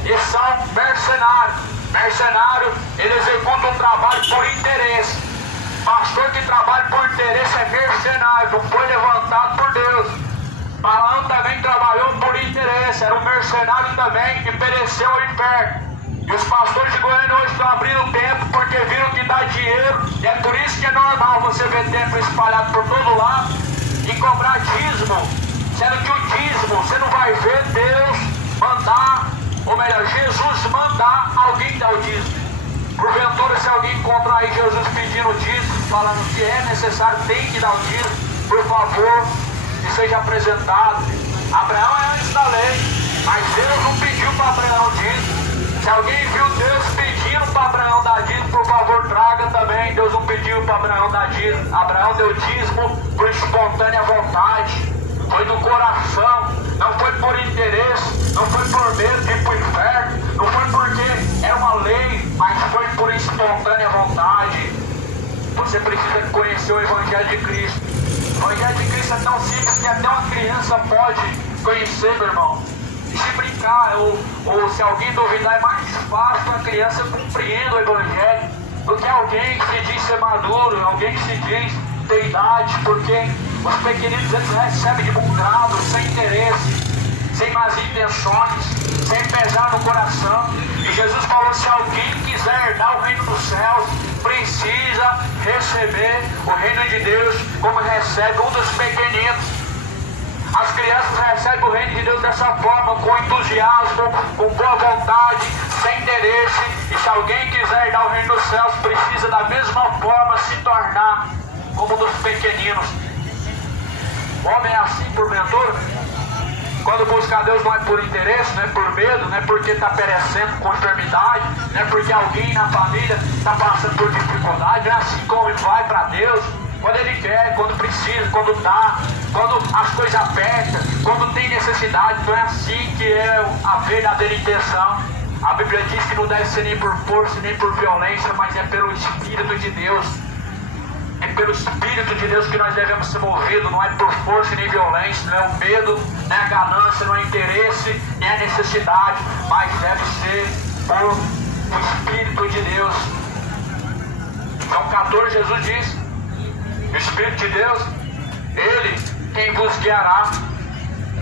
E são mercenários. Mercenário, ele executa um trabalho por interesse. Pastor que trabalha por interesse é mercenário, não foi levantado por Deus. Balaão também trabalhou por interesse, era um mercenário também que pereceu ao inferno. E os pastores de Goiânia hoje estão abrindo o templo porque viram que dá dinheiro. E é por isso que é normal você ver templo espalhado por todo lado e cobrar dízimo. Sendo que o dízimo, você não vai ver Deus mandar, ou melhor, Jesus mandar alguém dar o dízimo. Porventura, se alguém encontrar aí Jesus pedindo o dízimo, falando que é necessário, tem que dar o dízimo, por favor, que seja apresentado. Abraão é antes da lei, mas Deus não pediu para Abraão dízimo. Se alguém viu Deus pedindo para Abraão dar dízimo, por favor, traga também. Deus não pediu para Abraão dar dízimo. Abraão deu dízimo por espontânea vontade. Foi do coração, não foi por interesse, não foi por medo de ir para o inferno, não foi porque é uma lei, mas foi por espontânea vontade. Você precisa conhecer o Evangelho de Cristo. O Evangelho de Cristo é tão simples que até uma criança pode conhecer, meu irmão. E se brincar, ou se alguém duvidar, é mais fácil que a criança compreenda o Evangelho do que alguém que se diz ser maduro, alguém que se diz ter idade, porque os pequeninos eles recebem de bom grado, sem interesse, sem más intenções, sem pesar no coração. E Jesus falou: se alguém quiser herdar o reino dos céus, precisa receber o reino de Deus como recebe um dos pequeninos. As crianças recebem o reino de Deus dessa forma, com entusiasmo, com boa vontade, sem interesse. E se alguém quiser herdar o reino dos céus, precisa da mesma forma se tornar como um dos pequeninos. O homem é assim porventura? Quando busca a Deus não é por interesse, não é por medo, não é porque está perecendo com enfermidade, não é porque alguém na família está passando por dificuldade, não é assim como ele vai para Deus. Quando ele quer, quando precisa, quando dá, quando as coisas apertam, quando tem necessidade, não é assim que é a verdadeira intenção. A Bíblia diz que não deve ser nem por força, nem por violência, mas é pelo Espírito de Deus. É pelo Espírito de Deus que nós devemos ser movidos, não é por força nem violência, não é o medo, não é a ganância, não é o interesse, nem a necessidade, mas deve ser por o Espírito de Deus. João 14, Jesus diz: o Espírito de Deus, Ele quem vos guiará.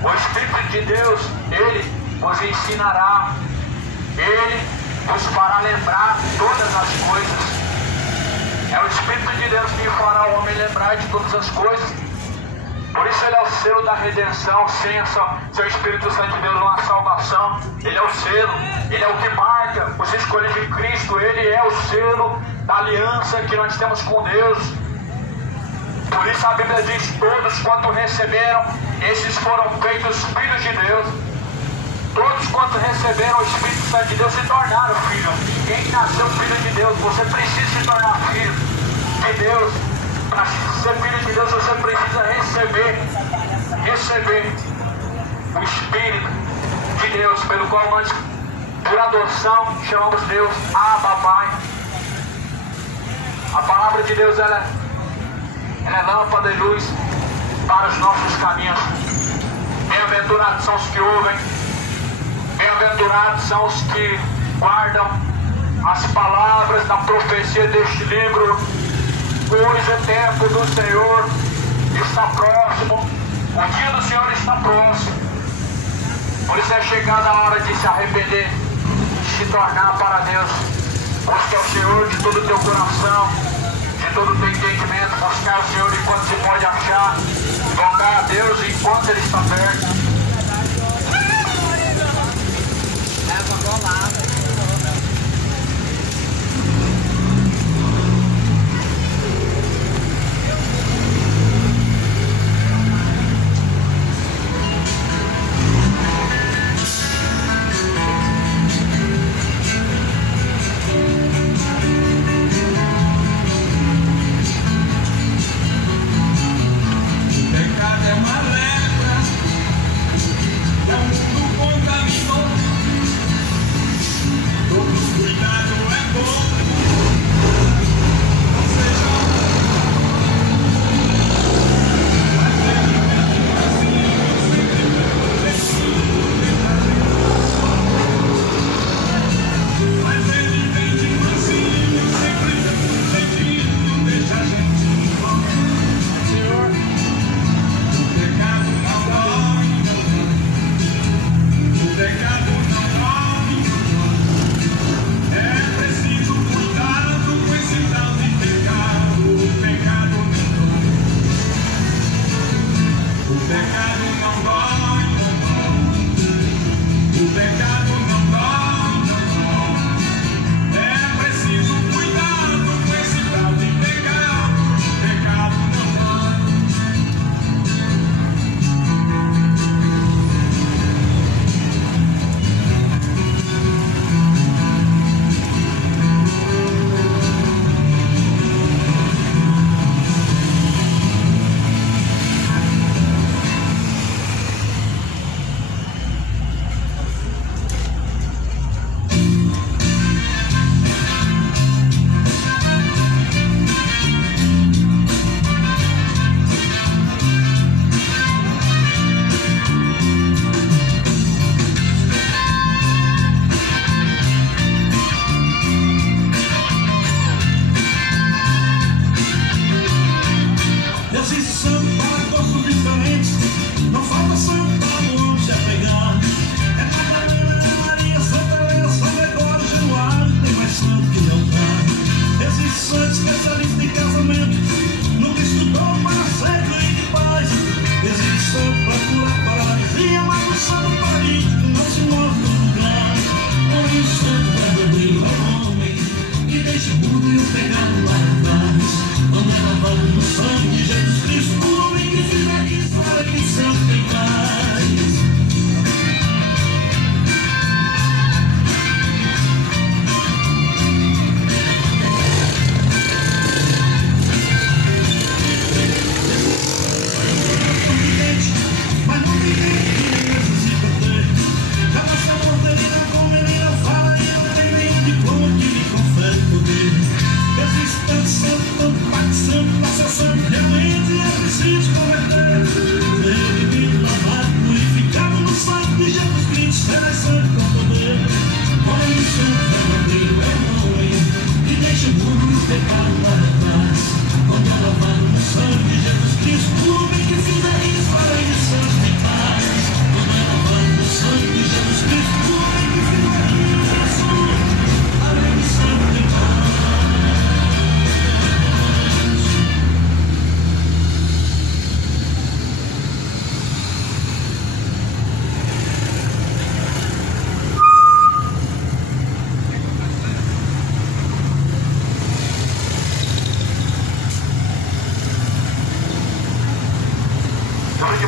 O Espírito de Deus, Ele vos ensinará. Ele vos fará lembrar todas as coisas. É o Espírito de Deus que fará o homem lembrar de todas as coisas. Por isso Ele é o selo da redenção. Sem seu Espírito Santo de Deus não há salvação. Ele é o selo, Ele é o que marca os escolhidos de Cristo. Ele é o selo da aliança que nós temos com Deus. Por isso a Bíblia diz: todos quanto receberam, esses foram feitos filhos de Deus. Todos quanto receberam o Espírito Santo de Deus se tornaram filhos. Quem nasceu filho de Deus, você precisa se tornar filho de Deus. Para ser filho de Deus, você precisa receber o Espírito de Deus, pelo qual nós, por adoção, chamamos Deus Abba Pai. A palavra de Deus, ela é lâmpada e luz para os nossos caminhos. Bem-aventurados são os que ouvem, bem-aventurados são os que guardam as palavras da profecia deste livro, pois o tempo do Senhor está próximo, o dia do Senhor está próximo. Por isso é chegada a hora de se arrepender, de se tornar para Deus. Busque ao Senhor de todo o teu coração, de todo o teu entendimento. Buscar o Senhor enquanto se pode achar, invocar a Deus enquanto Ele está perto.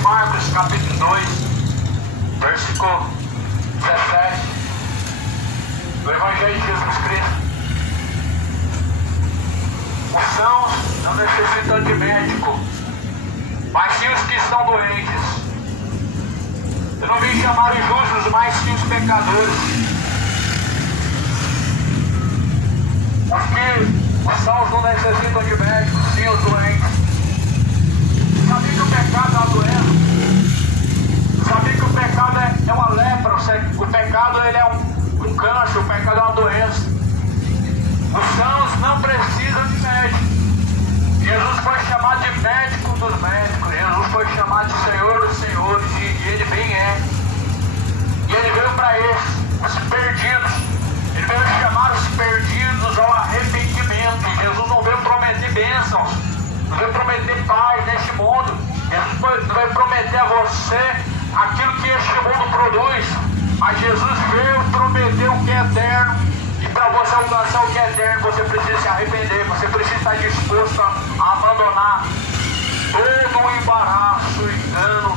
Marcos capítulo 2, versículo 17, do Evangelho de Jesus Cristo. Os sãos não necessitam de médico, mas sim os que estão doentes. Eu não vim chamar os justos, mas sim os pecadores. Os sãos não necessitam de médico, sim os doentes. Sabia que o pecado é uma doença? Sabia que o pecado é uma lepra? O pecado ele é um câncer, o pecado é uma doença. Os sãos não precisam de médico. Jesus foi chamado de médico dos médicos. Jesus foi chamado de Senhor dos senhores. E ele bem é. E ele veio para esses, os perdidos. Ele veio chamar os perdidos ao arrependimento. Jesus não veio prometer bênçãos. Não veio prometer paz neste mundo. Jesus não veio prometer a você aquilo que este mundo produz. Mas Jesus veio prometer o que é eterno. E para você alcançar o que é eterno, você precisa se arrepender. Você precisa estar disposto a abandonar todo o embaraço, o engano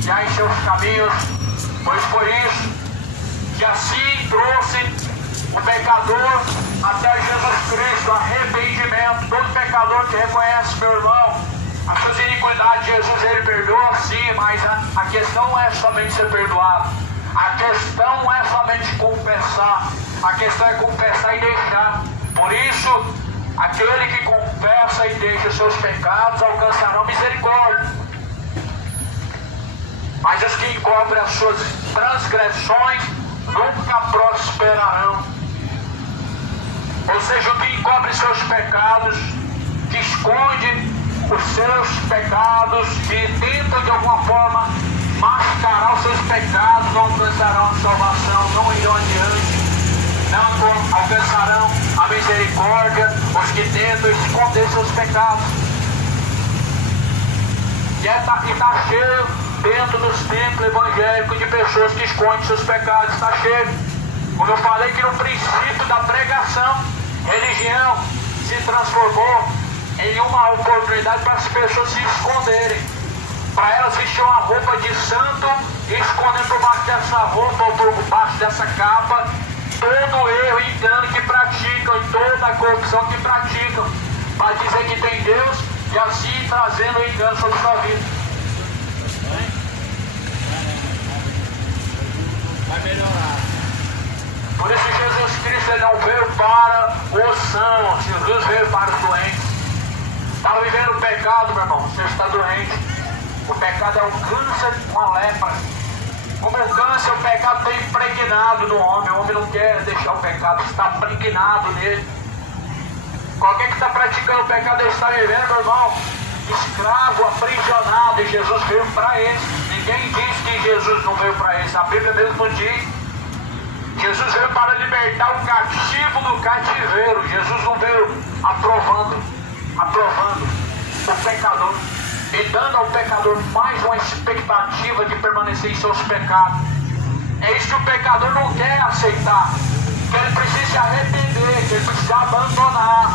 que há em seus caminhos. Pois foi isso que assim trouxe o pecador até Jesus Cristo, arrependimento. Todo pecador que reconhece, meu irmão, as suas iniquidades, Jesus ele perdoa sim, mas a questão não é somente ser perdoado. A questão não é somente confessar. A questão é confessar e deixar. Por isso, aquele que confessa e deixa os seus pecados alcançarão misericórdia. Mas os que encobrem as suas transgressões nunca prosperarão. Ou seja, o que encobre seus pecados, que esconde os seus pecados, que tenta de alguma forma mascarar os seus pecados, não alcançarão a salvação, não irão adiante, não alcançarão a misericórdia, os que tentam esconder seus pecados. E está cheio dentro dos templos evangélicos de pessoas que escondem seus pecados. Está cheio. Como eu falei que no princípio da pregação, religião se transformou em uma oportunidade para as pessoas se esconderem. Para elas vestir uma roupa de santo e esconder por baixo dessa roupa ou por baixo dessa capa todo o erro e engano que praticam e toda a corrupção que praticam, para dizer que tem Deus e assim trazendo o engano sobre sua vida. Vai melhorar. Por isso Jesus Cristo ele não veio para os sãos, Jesus veio para os doentes. Está vivendo o pecado, meu irmão, você está doente. O pecado é um câncer, uma lepra. Como o câncer, o pecado está impregnado no homem. O homem não quer deixar o pecado, está impregnado nele. Qualquer que está praticando o pecado, ele está vivendo, meu irmão, escravo, aprisionado. E Jesus veio para eles. Ninguém diz que Jesus não veio para eles. A Bíblia mesmo diz. Jesus veio para libertar o cativo do cativeiro. Jesus não veio aprovando o pecador e dando ao pecador mais uma expectativa de permanecer em seus pecados. É isso que o pecador não quer aceitar, que ele precisa se arrepender, que ele precisa abandonar.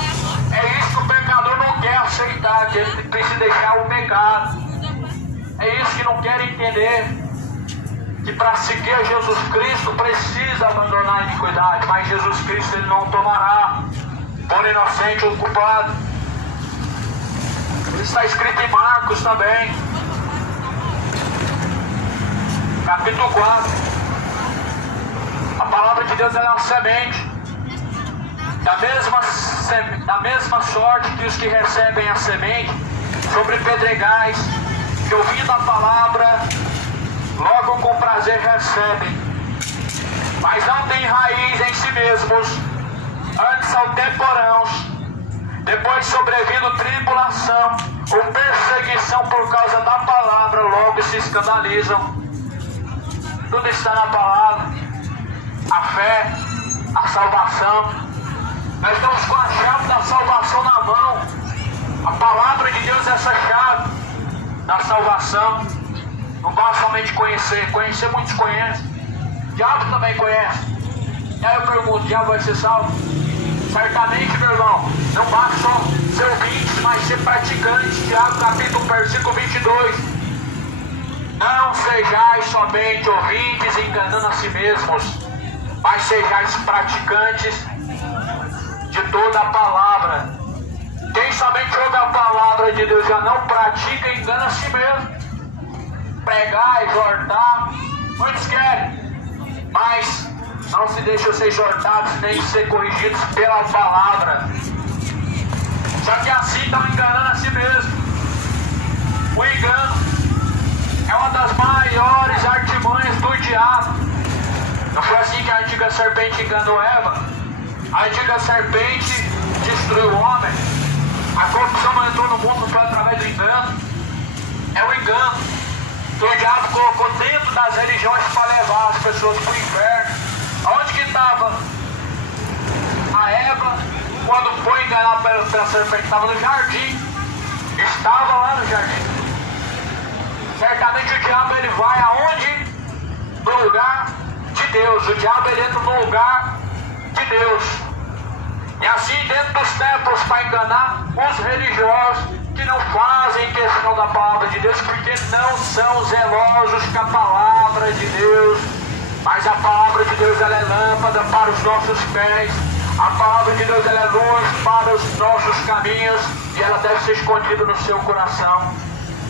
É isso que o pecador não quer aceitar, que ele precisa deixar o pecado. É isso que não quer entender, que para seguir a Jesus Cristo precisa abandonar a iniquidade, mas Jesus Cristo ele não tomará por inocente ou culpado. Isso está escrito em Marcos também, capítulo 4. A palavra de Deus ela é uma semente, da mesma sorte que os que recebem a semente sobre pedregais, que ouvindo a palavra logo com prazer recebem, mas não têm raiz em si mesmos, antes são temporãos. Depois, sobrevindo tribulação ou perseguição por causa da palavra, logo se escandalizam. Tudo está na palavra. A fé, a salvação. Nós estamos com a chave da salvação na mão. A palavra de Deus é essa chave da salvação. Não basta somente conhecer. Conhecer muitos conhecem. O diabo também conhece. E aí eu pergunto, o diabo vai ser salvo? Certamente, meu irmão, não basta só ser ouvinte, mas ser praticante. Tiago capítulo 1, versículo 22. Não sejais somente ouvintes enganando a si mesmos, mas sejais praticantes de toda a palavra. Quem somente ouve a palavra de Deus já não pratica, engana a si mesmo. Pregar, exortar, muitos querem, mas não se deixam ser exortados nem ser corrigidos pela palavra. Só que assim estão enganando a si mesmo. O engano é uma das maiores artimanhas do diabo. Não foi assim que a antiga serpente enganou Eva? A antiga serpente destruiu o homem. A corrupção não entrou no mundo só através do engano. É o engano que o diabo colocou dentro das religiões para levar as pessoas para o inferno. Onde que estava a Eva quando foi enganada pela serpente? Estava no jardim. Estava lá no jardim. Certamente o diabo ele vai aonde? No lugar de Deus. O diabo ele entra no lugar de Deus. E assim dentro dos templos para enganar os religiosos que não fazem questão da palavra de Deus, porque não são zelosos com a palavra de Deus. Mas a palavra de Deus ela é lâmpada para os nossos pés. A palavra de Deus ela é luz para os nossos caminhos. E ela deve ser escondida no seu coração.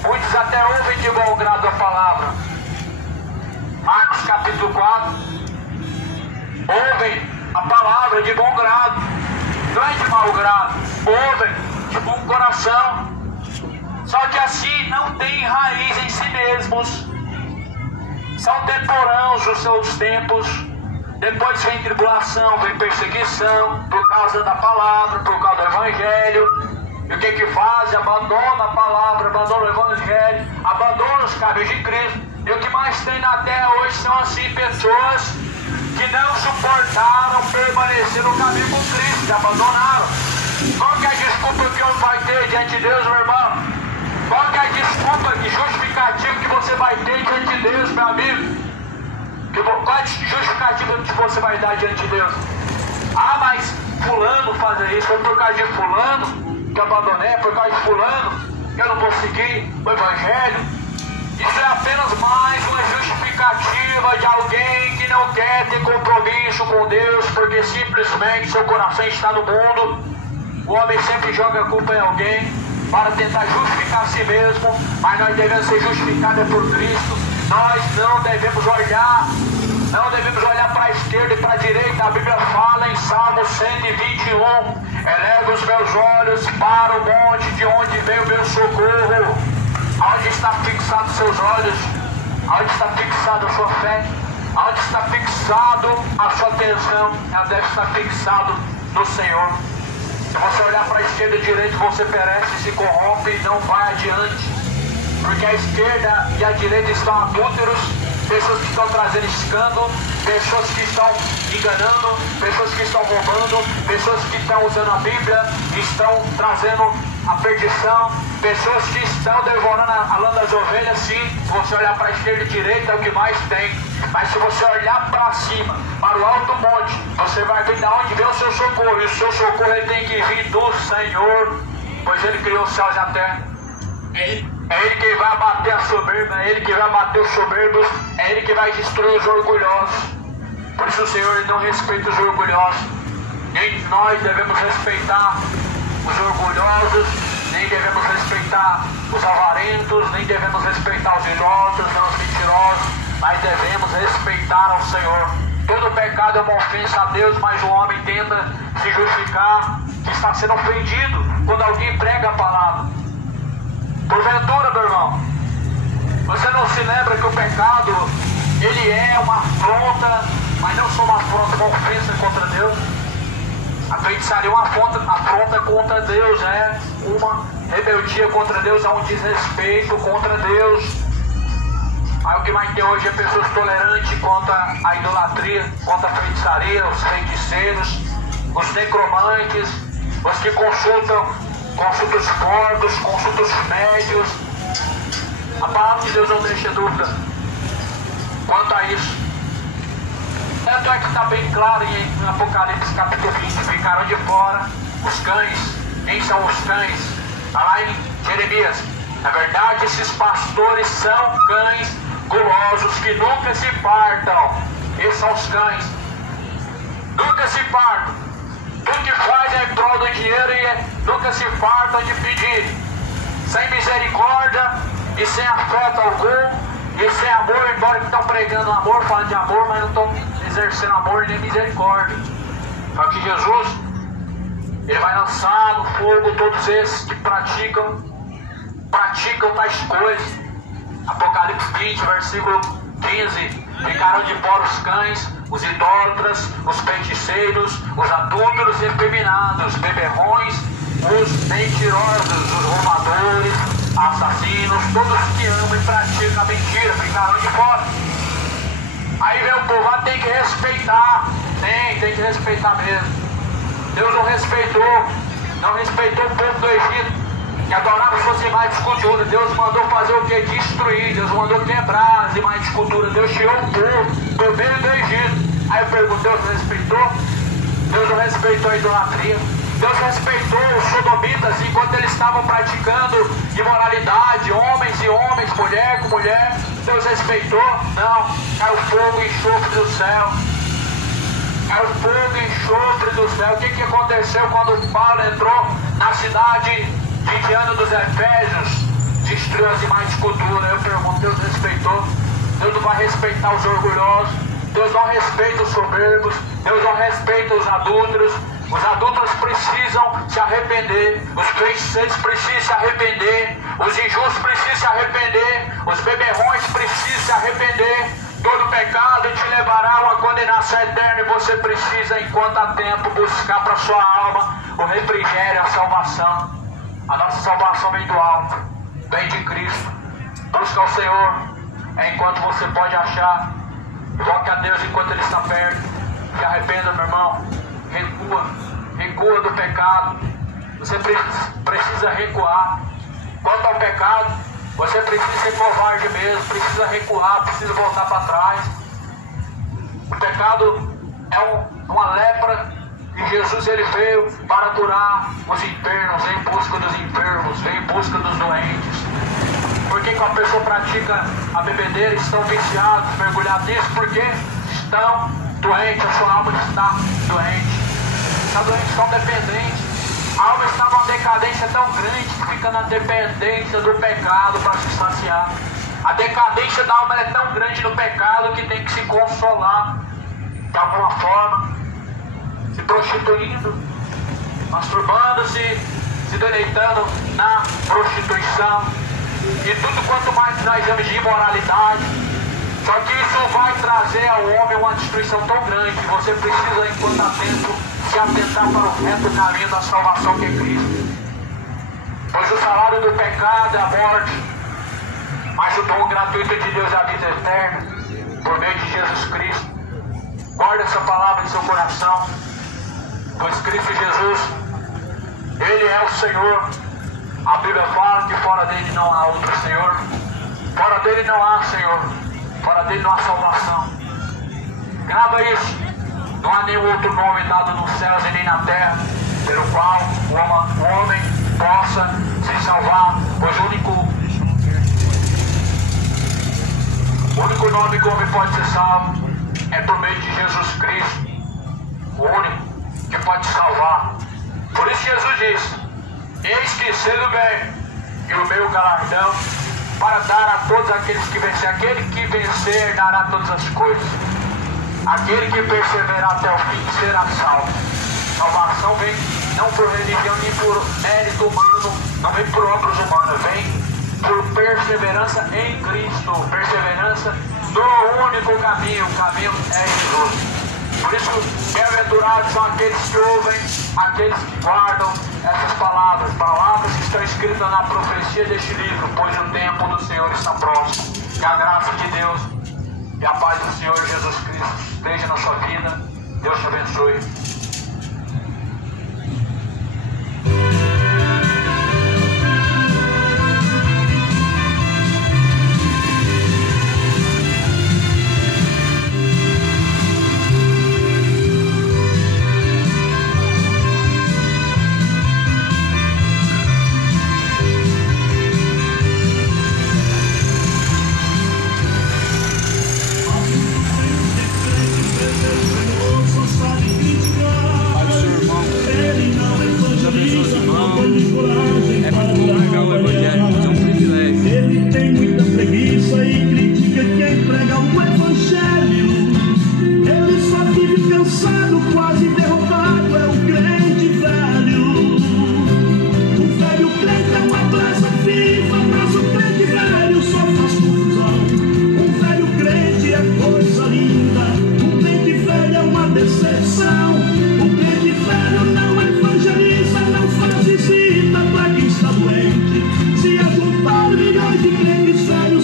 Muitos até ouvem de bom grado a palavra. Marcos capítulo 4. Ouvem a palavra de bom grado. Não é de mau grado. Ouvem de bom coração. Só que assim não tem raiz em si mesmos. São temporãos os seus tempos. Depois vem tribulação, vem perseguição, por causa da palavra, por causa do evangelho. E o que fazem? Abandona a palavra, abandona o evangelho, abandona os caminhos de Cristo. E o que mais tem na terra hoje são assim pessoas que não suportaram permanecer no caminho com Cristo, que abandonaram. Qual que é a desculpa que o homem vai ter diante de Deus, meu irmão? Qual que é a desculpa e justificativa que você vai ter diante de Deus, meu amigo? Qual é a justificativa que você vai dar diante de Deus? Ah, mas fulano fazer isso, foi por causa de fulano que eu abandonei, por causa de fulano que eu não vou seguir o Evangelho. Isso é apenas mais uma justificativa de alguém que não quer ter compromisso com Deus, porque simplesmente seu coração está no mundo. O homem sempre joga a culpa em alguém para tentar justificar a si mesmo, mas nós devemos ser justificados por Cristo. Nós não devemos olhar para a esquerda e para a direita. A Bíblia fala em Salmo 121: eleva os meus olhos para o monte, de onde vem o meu socorro. Aonde está fixado seus olhos? Aonde está fixada a sua fé? Aonde está fixado a sua atenção? Ela deve estar fixado no Senhor. Se você olhar para a esquerda e a direita, você perece, se corrompe e não vai adiante. Porque a esquerda e a direita estão adúlteros, pessoas que estão trazendo escândalo, pessoas que estão enganando, pessoas que estão roubando, pessoas que estão usando a Bíblia, que estão trazendo a perdição, pessoas que estão devorando a lã das ovelhas. Sim, se você olhar para a esquerda e a direita é o que mais tem. Mas se você olhar para cima, para o alto monte, você vai ver de onde vem o seu socorro. E o seu socorro ele tem que vir do Senhor, pois Ele criou os céus e a terra. É Ele que vai abater a soberba, é Ele que vai abater os soberbos, é Ele que vai destruir os orgulhosos. Por isso o Senhor ele não respeita os orgulhosos. Nem nós devemos respeitar os orgulhosos, nem devemos respeitar os avarentos, nem devemos respeitar os idólatras, os mentirosos, mas devemos respeitar ao Senhor. Todo pecado é uma ofensa a Deus, mas o homem tenta se justificar que está sendo ofendido quando alguém prega a palavra. Porventura, meu irmão, você não se lembra que o pecado, ele é uma afronta, mas não só uma afronta, uma ofensa contra Deus? A feitiçaria é uma afronta contra Deus, é uma rebeldia contra Deus, é um desrespeito contra Deus. Aí o que vai ter hoje é pessoas tolerantes contra a idolatria, contra a feitiçaria, os feiticeiros, os necromantes, os que consultam os corpos, consultam os médios. A palavra de Deus não deixa dúvida quanto a isso. Tanto é que está bem claro em Apocalipse capítulo 20, ficaram de fora os cães. Quem são os cães? Está lá em Jeremias: na verdade esses pastores são cães gulosos que nunca se partam. Esses são os cães, nunca se partam. Tudo que faz é em prol do dinheiro e nunca se fartam de pedir, sem misericórdia e sem afeto algum e sem amor, embora que estão pregando amor, falando de amor, mas não estão exercendo amor nem misericórdia. Só que Jesus, ele vai lançar no fogo todos esses que praticam tais coisas. Apocalipse 20, versículo 15: ficaram de fora os cães, os idólatras, os feiticeiros, os adúlteros e efeminados, beberrões, os mentirosos, os roubadores, assassinos, todos que amam e praticam a mentira, ficaram de fora. Aí vem o povo, tem que respeitar. Tem que respeitar mesmo. Deus não respeitou o povo do Egito, que adorava suas imagens de escultura. Deus mandou fazer o que? Destruir. Deus mandou quebrar as imagens de escultura. Deus tirou o povo do meio do Egito. Aí eu pergunto, Deus não respeitou? Deus não respeitou a idolatria. Deus respeitou os sodomitas enquanto eles estavam praticando imoralidade, homens e homens, mulher com mulher. Deus respeitou? Não. Caiu fogo e enxofre do céu. Caiu fogo e enxofre do céu. O que aconteceu quando Paulo entrou na cidade de Diana dos Efésios? Destruiu as imagens de escultura. Eu pergunto, Deus respeitou? Deus não vai respeitar os orgulhosos. Deus não respeita os soberbos. Deus não respeita os adúlteros. Os adúlteros precisam se arrepender. Os feiticeiros precisam se arrepender. Os injustos precisam se arrepender. Os beberrões precisam se arrepender. Todo pecado te levará a uma condenação eterna. E você precisa, enquanto há tempo, buscar para sua alma o refrigério, a salvação. A nossa salvação vem do alto, vem de Cristo. Busca o Senhor enquanto você pode achar. Toque a Deus enquanto Ele está perto. Se arrependa, meu irmão. Recua do pecado. Você precisa recuar. quanto ao pecado, você precisa ser covarde mesmo, precisa recuar, precisa voltar para trás. O pecado é uma lepra e Jesus ele veio para curar os enfermos, veio em busca dos enfermos, veio em busca dos doentes. Por que a pessoa pratica a bebedeira, estão viciados, mergulhados nisso? Porque estão doentes, a sua alma está doente. Está doente, estão dependentes. A alma está numa decadência tão grande que fica na dependência do pecado para se saciar. A decadência da alma é tão grande no pecado que tem que se consolar de alguma forma, se prostituindo, masturbando-se, se deleitando na prostituição e tudo quanto mais nós vemos de imoralidade. Só que isso vai trazer ao homem uma destruição tão grande que você precisa, enquanto há tempo, se atentar para o reto caminho da salvação que é Cristo. Pois o salário do pecado é a morte, mas o dom gratuito de Deus é a vida eterna, por meio de Jesus Cristo. Guarda essa palavra em seu coração, pois Cristo Jesus, Ele é o Senhor. A Bíblia fala que fora dele não há outro Senhor, fora dele não há Senhor, fora dele não há salvação. Grava isso, não há nenhum outro nome dado nos céus e nem na terra, pelo qual o homem possa se salvar, pois o único nome que o homem pode ser salvo é por meio de Jesus Cristo, o único que pode salvar. Por isso Jesus disse: eis que cedo vem, e o meu galardão para dar a todos aqueles que vencerem. Aquele que vencer dará todas as coisas. Aquele que perseverar até o fim será salvo. Salvação vem não por religião nem por mérito humano, não vem por obras humanas, vem por perseverança em Cristo, perseverança no único caminho. O caminho é Jesus. Por isso, bem-aventurados são aqueles que ouvem, aqueles que guardam essas palavras que estão escritas na profecia deste livro, pois o tempo do Senhor está próximo. Que a graça de Deus e a paz do Senhor Jesus Cristo esteja na sua vida. Deus te abençoe.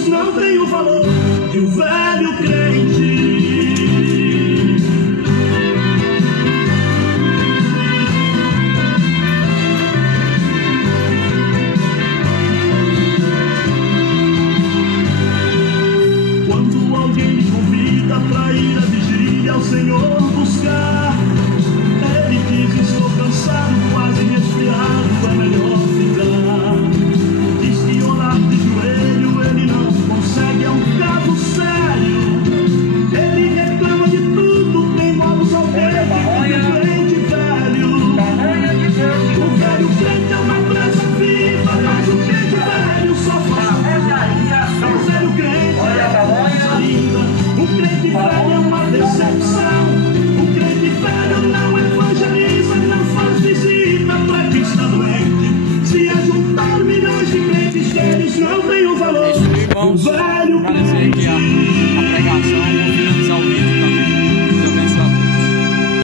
Não tem o valor.